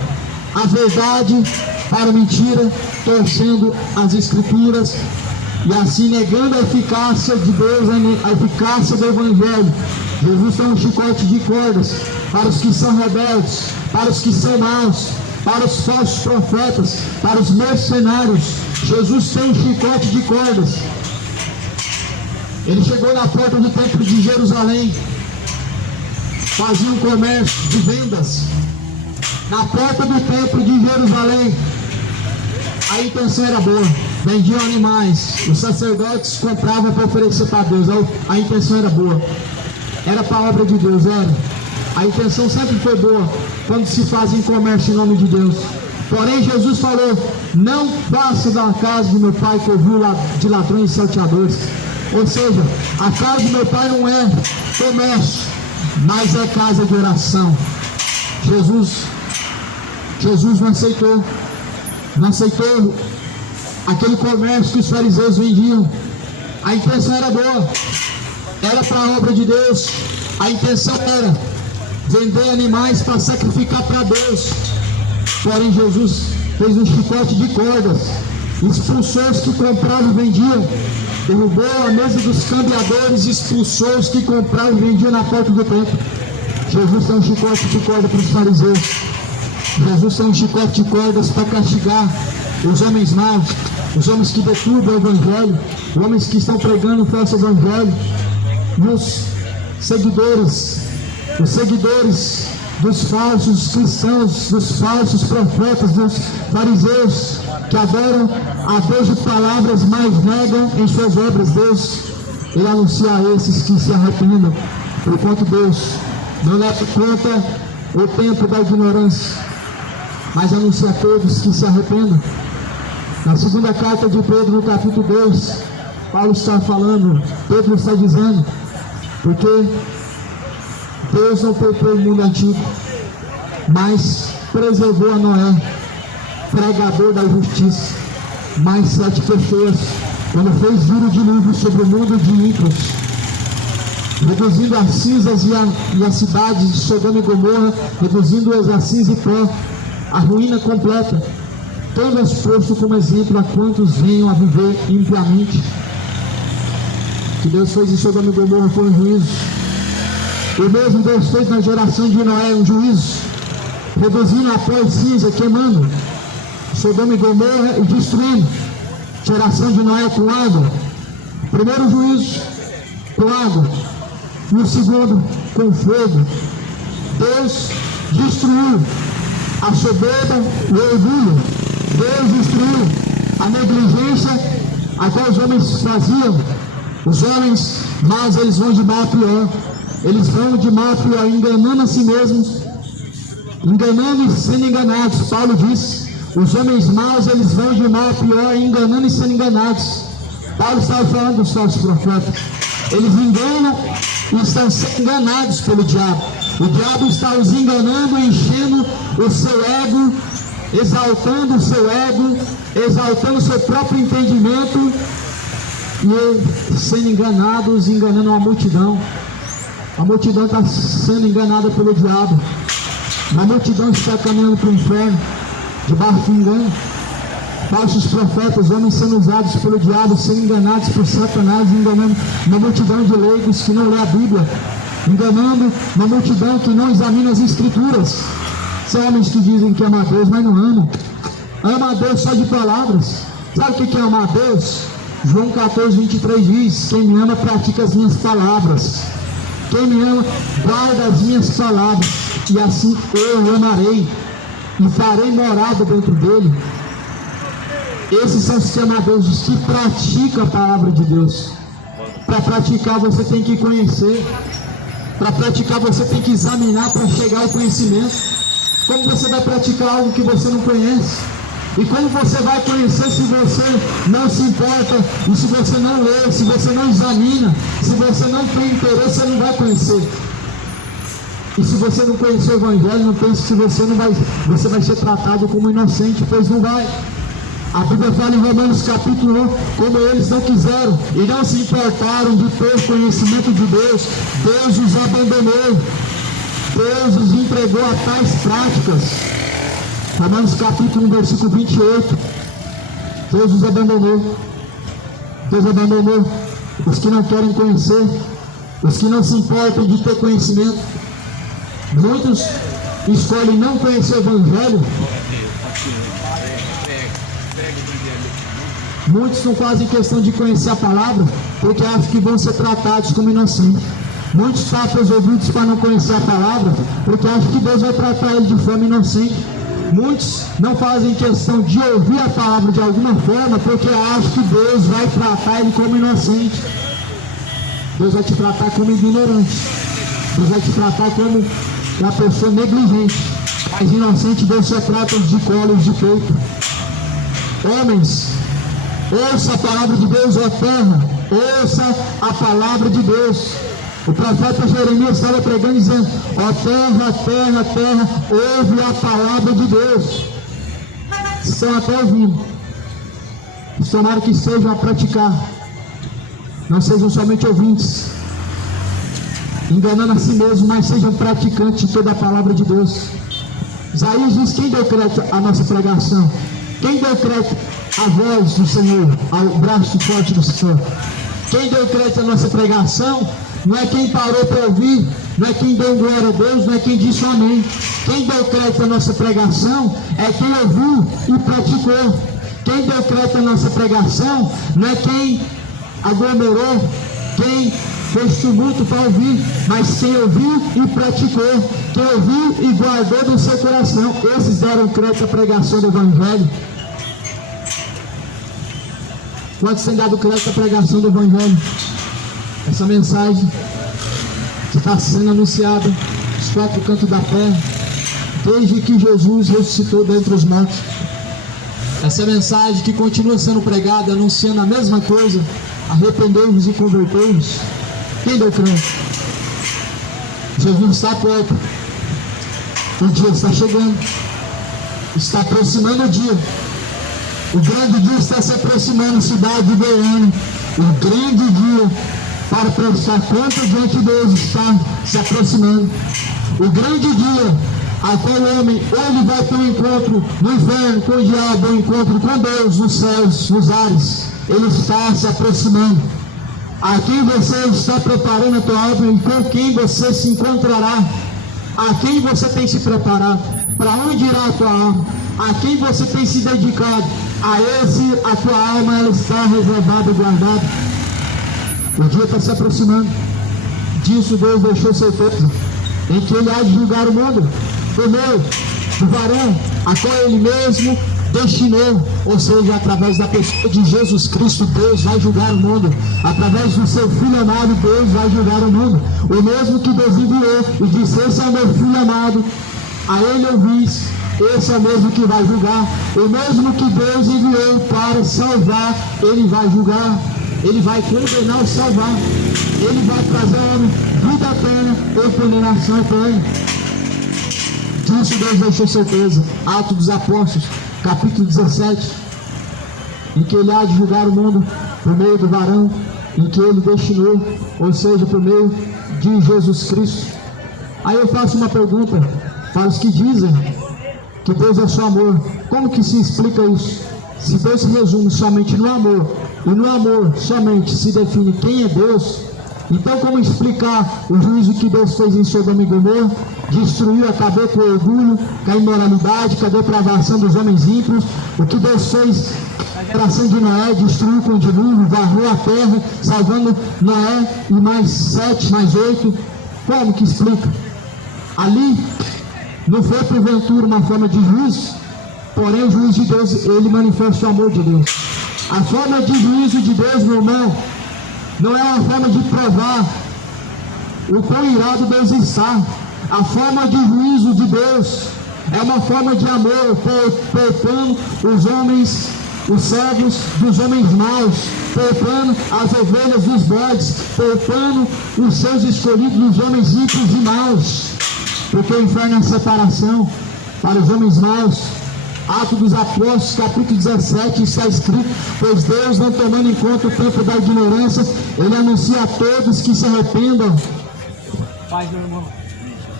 a verdade para a mentira, torcendo as escrituras e assim negando a eficácia de Deus, a eficácia do evangelho. Jesus tem um chicote de cordas para os que são rebeldes, para os que são maus, para os falsos profetas, para os mercenários. Jesus tem um chicote de cordas. Ele chegou na porta do templo de Jerusalém, fazia um comércio de vendas na porta do templo de Jerusalém. A intenção era boa, vendiam animais, os sacerdotes compravam para oferecer para Deus. A intenção era boa, era a palavra de Deus, era. A intenção sempre foi boa quando se fazia comércio em nome de Deus. Porém, Jesus falou: não faça da casa do meu pai que eu vi de ladrões e salteadores. Ou seja, a casa do meu pai não é comércio, mas é casa de oração. Jesus não aceitou aquele comércio que os fariseus vendiam. A intenção era boa, era para a obra de Deus. A intenção era vender animais para sacrificar para Deus. Porém, Jesus fez um chicote de cordas, expulsou os que compravam e vendiam, derrubou a mesa dos cambiadores, expulsou os que compravam e vendiam na porta do templo. Jesus tem um chicote de corda para os fariseus. Jesus tem um chicote de cordas para castigar os homens maus, os homens que deturpam o Evangelho, os homens que estão pregando o falso Evangelho, e os seguidores dos falsos cristãos, dos falsos profetas, dos fariseus, que adoram a Deus de palavras, mas negam em suas obras. Deus, Ele anuncia a esses que se arrependam, porquanto Deus não leva em conta o tempo da ignorância, mas anuncia a todos que se arrependam. Na segunda carta de Pedro, no capítulo 2, Paulo está falando, Pedro está dizendo, porque Deus não poupou o mundo antigo, mas preservou a Noé, pregador da justiça, mais 7 pessoas, quando fez vir o dilúvio sobre o mundo de ímpios, reduzindo as cinzas e as cidades de Sodoma e Gomorra, reduzindo-as a cinza e pó, a ruína completa, todas posto como exemplo a quantos venham a viver impiamente. Que Deus fez em Sodoma e Gomorra foi um juízo. O mesmo Deus fez na geração de Noé um juízo, reduzindo a pó e cinza, queimando Sodoma e Gomorra e destruindo. Geração de Noé com água. Primeiro juízo com água, e o segundo com fogo. Deus destruiu a soberba e o orgulho. Deus destruiu a negligência a qual os homens faziam. Os homens maus, eles vão de mal a pior. Eles vão de mal a pior, enganando a si mesmos, enganando e sendo enganados. Paulo diz, os homens maus, eles vão de mal a pior, enganando e sendo enganados. Paulo estava falando dos falsos profetas. Eles enganam e estão sendo enganados pelo diabo. O diabo está os enganando, enchendo o seu ego, exaltando o seu ego, exaltando o seu próprio entendimento, e sendo enganados, enganando uma multidão. A multidão está sendo enganada pelo diabo. A multidão está caminhando para o inferno, debaixo de engano. Falsos profetas, homens sendo usados pelo diabo, sendo enganados por Satanás, enganando uma multidão de leigos que não lê a Bíblia, enganando uma multidão que não examina as Escrituras. São homens que dizem que amam a Deus, mas não amam. Ama a Deus só de palavras. Sabe o que é amar a Deus? João 14, 23 diz, quem me ama pratica as minhas palavras. Quem me ama guarda as minhas palavras, e assim eu o amarei e farei morada dentro dele. Esses são os que amam a Deus, os que praticam a palavra de Deus. Para praticar você tem que conhecer. Para praticar você tem que examinar para chegar ao conhecimento. Como você vai praticar algo que você não conhece? E como você vai conhecer se você não se importa, e se você não lê, se você não examina, se você não tem interesse, você não vai conhecer. E se você não conhecer o Evangelho, não pense que você vai ser tratado como inocente, pois não vai. A Bíblia fala em Romanos capítulo 1, como eles não quiseram e não se importaram de ter conhecimento de Deus, Deus os abandonou, Deus os entregou a tais práticas. Romanos capítulo 1, versículo 28, Deus os abandonou. Deus abandonou os que não querem conhecer, os que não se importam de ter conhecimento. Muitos escolhem não conhecer o Evangelho. Muitos não fazem questão de conhecer a palavra, porque acham que vão ser tratados como inocentes. Muitos tapam os ouvidos para não conhecer a palavra, porque acham que Deus vai tratar ele de forma inocente. Muitos não fazem questão de ouvir a palavra de alguma forma, porque acham que Deus vai tratar ele como inocente. Deus vai te tratar como ignorante. Deus vai te tratar como uma pessoa negligente. Mas inocente Deus só trata de colo e de peito. Homens, ouça a palavra de Deus, ó terra, ouça a palavra de Deus. O profeta Jeremias estava pregando dizendo, ó terra, terra, terra, ouve a palavra de Deus. Estão até ouvindo. Tomara que estejam a praticar, não sejam somente ouvintes, enganando a si mesmos, mas sejam praticantes de toda a palavra de Deus. Isaías diz, quem deu crédito à nossa pregação? Quem deu crédito à voz do Senhor, ao braço forte do Senhor? Quem deu crédito à nossa pregação não é quem parou para ouvir, não é quem deu glória a Deus, não é quem disse amém. Quem deu crédito à nossa pregação é quem ouviu e praticou. Quem deu crédito à nossa pregação não é quem aglomerou, quem fez tumulto para ouvir, mas quem ouviu e praticou, quem ouviu e guardou do seu coração. Esses deram crédito à pregação do Evangelho. Quantos têm dado crédito à pregação do Evangelho? Essa mensagem que está sendo anunciada nos quatro cantos da terra, desde que Jesus ressuscitou dentre os mortos. Essa mensagem que continua sendo pregada, anunciando a mesma coisa: arrependei-vos e convertei-vos. Quem deu crédito? Jesus está à porta. O dia está chegando. Está aproximando o dia. O grande dia está se aproximando, cidade de Goiânia. O grande dia para prestar conta diante de Deus está se aproximando. O grande dia a qual o homem ou ele vai ter um encontro no inferno com o diabo, um encontro com Deus nos céus, nos ares. Ele está se aproximando. A quem você está preparando a tua obra e com quem você se encontrará? A quem você tem se preparado? Para onde irá a tua alma? A quem você tem se dedicado? A esse a tua alma ela está reservada e guardada. O dia está se aproximando. Disso Deus deixou certeza, em que Ele há de julgar o mundo por meio do varão a qual Ele mesmo destinou, ou seja, através da pessoa de Jesus Cristo. Deus vai julgar o mundo. Através do seu Filho amado, Deus vai julgar o mundo. O mesmo que Deus enviou e disse: esse é o meu Filho amado, a Ele ouvis. Esse é o mesmo que vai julgar. O mesmo que Deus enviou para salvar, Ele vai julgar. Ele vai condenar ou salvar. Ele vai trazer ao homem vida eterna ou condenação eterna. Disso Deus deixou certeza. Atos dos Apóstolos, capítulo 17, em que Ele há de julgar o mundo por meio do varão em que Ele destinou, ou seja, por meio de Jesus Cristo. Aí eu faço uma pergunta para os que dizem que Deus é só amor. Como que se explica isso? Se Deus se resume somente no amor, e no amor somente se define quem é Deus, então como explicar o juízo que Deus fez em Sodoma e Gomorra? Destruiu, acabou com o orgulho, com a imoralidade, com a depravação dos homens ímpios. O que Deus fez na geração de Noé, destruiu com o dilúvio, varreu a terra, salvando Noé e mais 7, mais 8. Como que explica? Ali não foi porventura uma forma de juízo, porém o juízo de Deus, ele manifesta o amor de Deus. A forma de juízo de Deus, meu irmão, não é uma forma de provar o quão irado Deus está. A forma de juízo de Deus é uma forma de amor, poupando os homens, os servos dos homens maus, poupando as ovelhas dos bodes, poupando os seus escolhidos, os homens ímpios e maus, porque o inferno é a separação para os homens maus. Atos dos Apóstolos, capítulo 17, está escrito: pois Deus, não tomando em conta o tempo da ignorância, Ele anuncia a todos que se arrependam. Paz, meu irmão.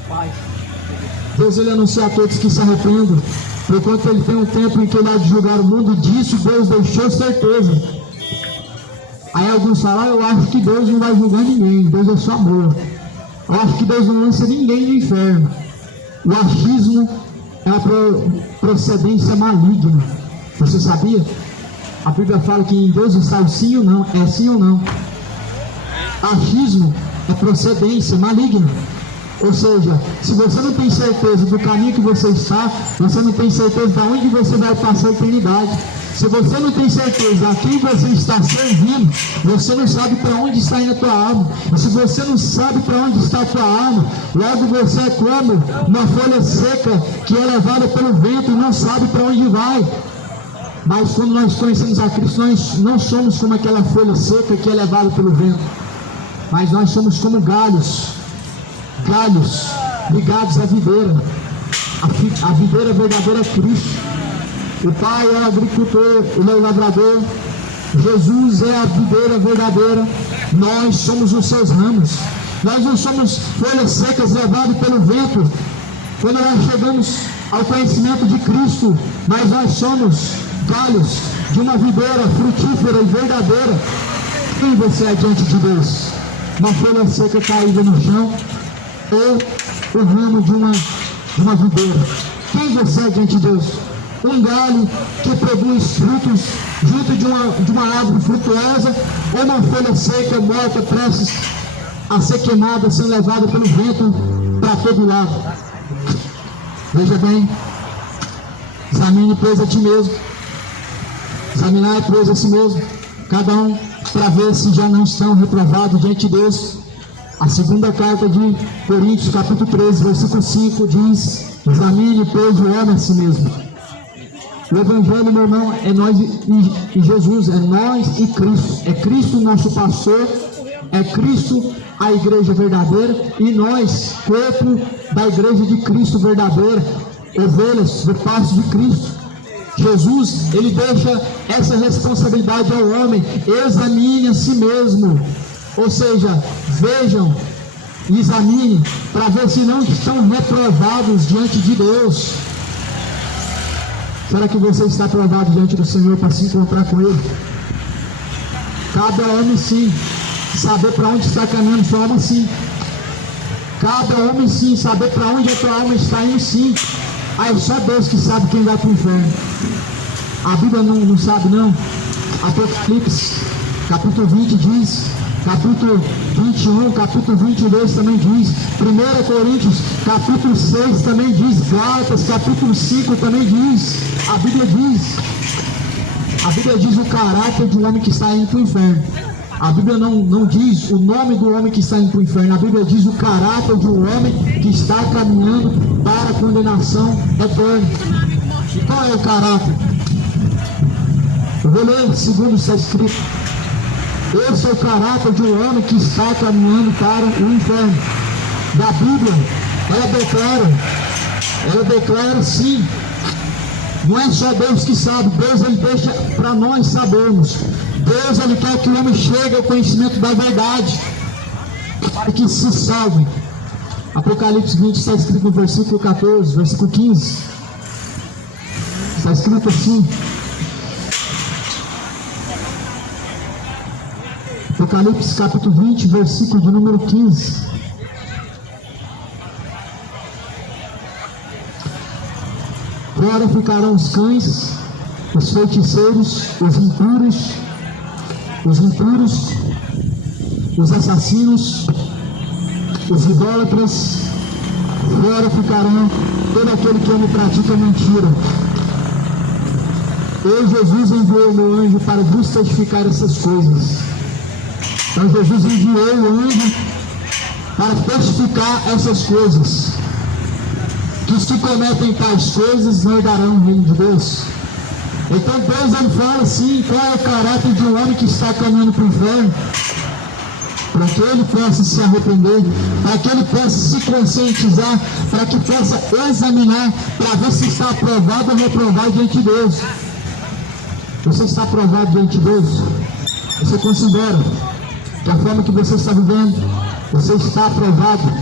Paz. Deus, Ele anuncia a todos que se arrependam, porquanto Ele tem um tempo em que Ele há de julgar o mundo, e disso Deus deixou certeza. Aí alguns falam: eu acho que Deus não vai julgar ninguém, Deus é só amor. Eu acho que Deus não lança ninguém no inferno. O achismo é uma procedência maligna. Você sabia? A Bíblia fala que em Deus está o sim ou não. É sim ou não. Achismo é procedência maligna. Ou seja, se você não tem certeza do caminho que você está, você não tem certeza de onde você vai passar a eternidade. Se você não tem certeza a quem você está servindo, você não sabe para onde está indo a tua alma. E se você não sabe para onde está a tua alma, logo você é como uma folha seca que é levada pelo vento e não sabe para onde vai. Mas quando nós conhecemos a Cristo, nós não somos como aquela folha seca que é levada pelo vento, mas nós somos como galhos ligados à videira. A videira verdadeira é Cristo. O Pai é o agricultor, Ele é o lavrador. Jesus é a videira verdadeira. Nós somos os seus ramos. Nós não somos folhas secas levadas pelo vento. Quando nós chegamos ao conhecimento de Cristo, mas nós somos galhos de uma videira frutífera e verdadeira. Quem você é diante de Deus? Uma folha seca caída no chão, ou o ramo de uma videira? Quem você é diante de Deus? Um galho que produz frutos junto de uma árvore frutuosa, ou uma folha seca, morta, prestes a ser queimada, sendo levada pelo vento para todo lado? Veja bem, examine, pois, a ti mesmo. Examinar, pois, a si mesmo, cada um, para ver se já não estão reprovados diante de Deus. A segunda carta de Coríntios, capítulo 13, versículo 5, diz: examine, pois, o homem a si mesmo. O Evangelho, meu irmão, é nós e Jesus, é nós e Cristo. É Cristo nosso pastor, é Cristo a igreja verdadeira, e nós, corpo da igreja de Cristo verdadeira, ovelhas do pasto de Cristo. Jesus, ele deixa essa responsabilidade ao homem: examine a si mesmo. Ou seja, vejam e examine para ver se não estão reprovados diante de Deus. Será que você está provado diante do Senhor para se encontrar com Ele? Cabe ao homem, sim, saber para onde está caminhando sua alma, sim. Cabe ao homem, sim, saber para onde a tua alma está indo, sim. Ah, é só Deus que sabe quem vai para o inferno. A Bíblia não sabe, não. Apocalipse, capítulo 20 diz, capítulo 21, capítulo 22 também diz, 1 Coríntios, capítulo 6 também diz, Gálatas, capítulo 5 também diz. A Bíblia diz o caráter de um homem que está indo para o inferno. A Bíblia não diz o nome do homem que está indo para o inferno. A Bíblia diz o caráter de um homem que está caminhando para a condenação eterna. E qual é o caráter? Eu vou ler segundo está escrito. Esse é o caráter de um homem que está caminhando para o inferno. Da Bíblia, ela declara sim. Não é só Deus que sabe, Deus ele deixa para nós sabermos. Deus ele quer que o homem chegue ao conhecimento da verdade, para que se salve. Apocalipse 20 está escrito no versículo 14, versículo 15. Está escrito assim. Apocalipse capítulo 20, versículo de número 15. Fora ficarão os cães, os feiticeiros, os impuros, os assassinos, os idólatras. Fora ficarão todo aquele que me pratica mentira. Eu, Jesus, enviei o meu anjo para vos testificar essas coisas. Então Jesus enviou o anjo para testificar essas coisas. Que se cometem tais coisas não herdarão o reino de Deus. Então Deus ele fala assim: qual é o caráter de um homem que está caminhando para o inferno? Para que ele possa se arrepender, para que ele possa se conscientizar, para que possa examinar, para ver se está aprovado ou reprovado diante de Deus. Você está aprovado diante de Deus? Você considera que a forma que você está vivendo, você está aprovado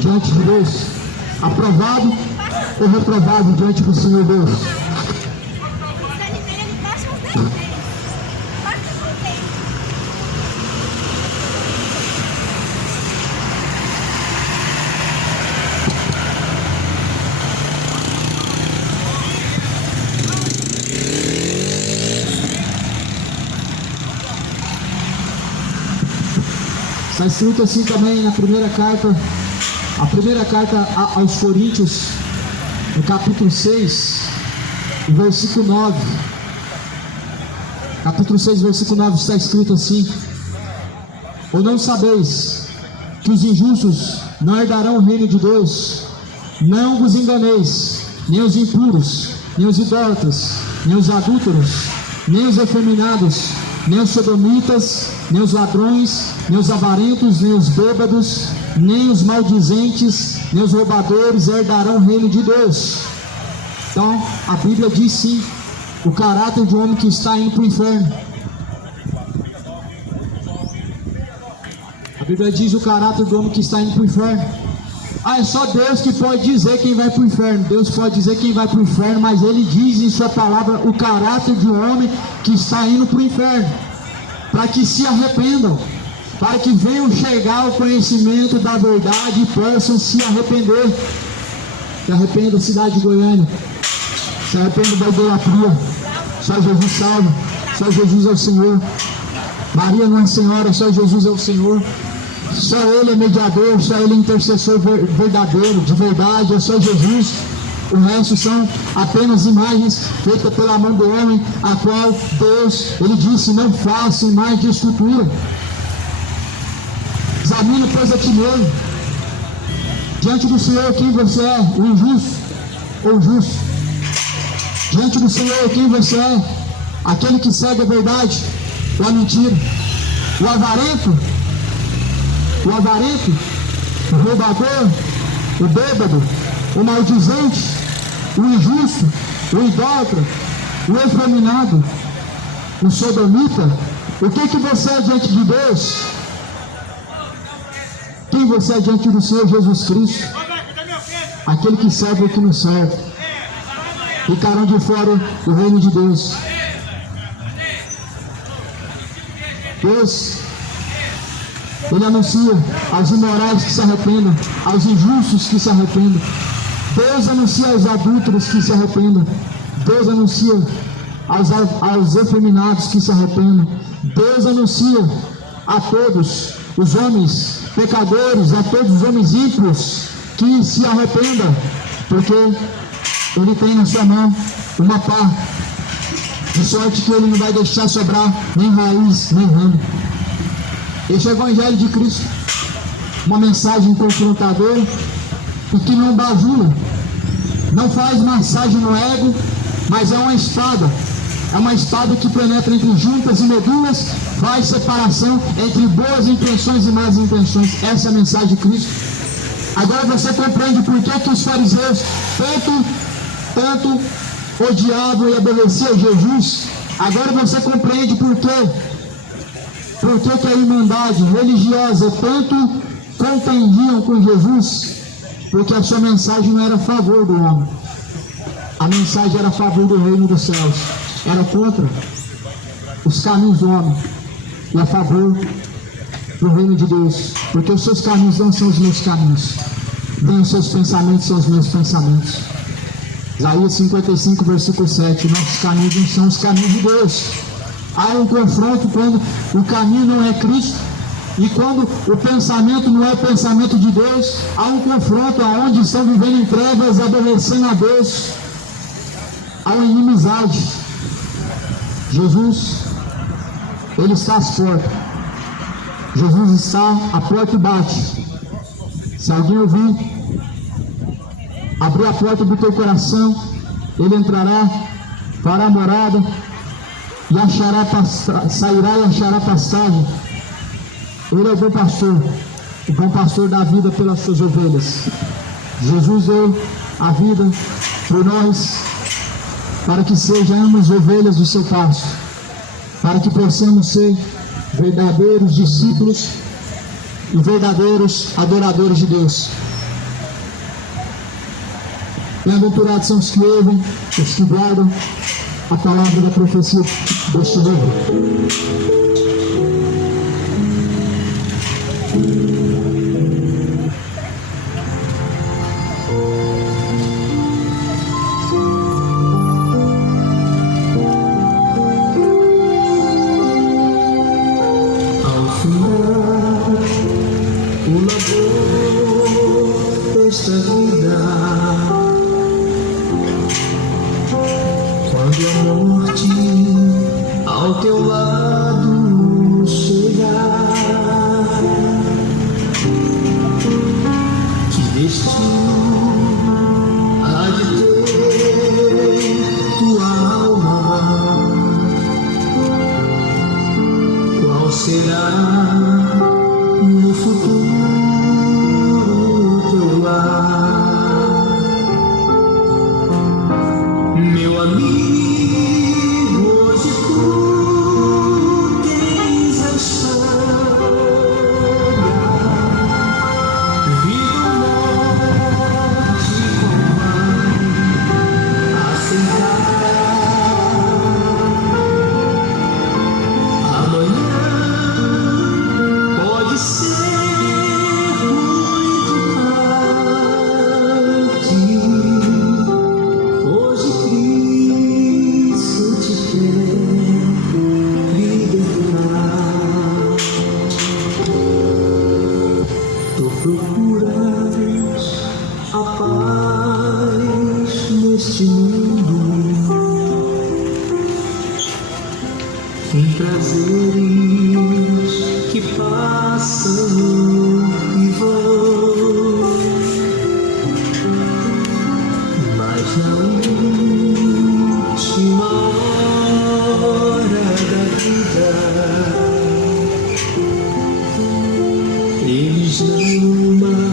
diante de Deus? Aprovado ou reprovado diante do Senhor Deus? Está escrito assim também na primeira carta, a primeira carta aos Coríntios, no capítulo 6, versículo 9. Capítulo 6, versículo 9 está escrito assim: ou não sabeis que os injustos não herdarão o reino de Deus? Não vos enganeis, nem os impuros, nem os idólatras, nem os adúlteros, nem os efeminados, nem os sodomitas, nem os ladrões, nem os avarentos, nem os bêbados, nem os maldizentes, nem os roubadores herdarão o reino de Deus. Então, a Bíblia diz sim, o caráter de um homem que está indo para o inferno. A Bíblia diz o caráter do homem que está indo para o inferno. Ah, é só Deus que pode dizer quem vai para o inferno. Deus pode dizer quem vai para o inferno, mas Ele diz em sua palavra o caráter de um homem que está indo para o inferno, para que se arrependam, para que venham chegar ao conhecimento da verdade e possam se arrepender. Se arrependa da cidade de Goiânia, se arrependa da idolatria. Só Jesus salva, só Jesus é o Senhor. Maria não é Senhora, só Jesus é o Senhor. Só Ele é mediador, só Ele é intercessor verdadeiro, de verdade, é só Jesus. O resto são apenas imagens feitas pela mão do homem, a qual Deus, Ele disse, não faça imagem de escultura. Examina, pois, a ti mesmo. Diante do Senhor, quem você é? O injusto ou o justo? Diante do Senhor, quem você é? Aquele que segue a verdade ou a mentira? O avarento? O avarento? O roubador? O bêbado? O maldizente? O injusto? O idólatra? O efeminado? O sodomita? O que você é diante de Deus? Quem você é diante do Senhor Jesus Cristo? Aquele que serve e que não serve. Ficarão de fora do reino de Deus. Deus, Ele anuncia aos imorais que se arrependam, aos injustos que se arrependam. Deus anuncia aos adúlteros que se arrependam. Deus anuncia aos efeminados que se arrependam. Deus anuncia a todos os homens pecadores, a todos os homens ímpios que se arrependam, porque Ele tem na sua mão uma pá, de sorte que Ele não vai deixar sobrar nem raiz, nem ramo. Este é o Evangelho de Cristo, uma mensagem confrontadora e que não bajula, não faz massagem no ego, mas é uma espada. É uma espada que penetra entre juntas e medulas, faz separação entre boas intenções e más intenções. Essa é a mensagem de Cristo. Agora você compreende por que os fariseus tanto odiavam e aborreciam Jesus. Agora você compreende por que a irmandade religiosa tanto contendiam com Jesus. Porque a sua mensagem não era a favor do homem. A mensagem era a favor do reino dos céus. Era contra os caminhos do homem e a favor do reino de Deus, porque os seus caminhos não são os meus caminhos, nem os seus pensamentos são os meus pensamentos. Isaías 55, versículo 7, nossos caminhos não são os caminhos de Deus. Há um confronto quando o caminho não é Cristo e quando o pensamento não é o pensamento de Deus. Há um confronto aonde estão vivendo em trevas, aborrecendo a Deus. Há uma inimizade. Jesus, Ele está às portas. Jesus está à porta e bate. Se alguém ouvir, abrir a porta do teu coração, Ele entrará, fará morada e sairá e achará pastagem. Ele é o bom pastor dá a vida pelas suas ovelhas. Jesus deu a vida por nós, para que sejamos ovelhas do seu pasto, para que possamos ser verdadeiros discípulos e verdadeiros adoradores de Deus. Bem-aventurados são os que ouvem, os que guardam a palavra da profecia deste livro. prazeres que passam e vão, mas na última hora da vida eles não mais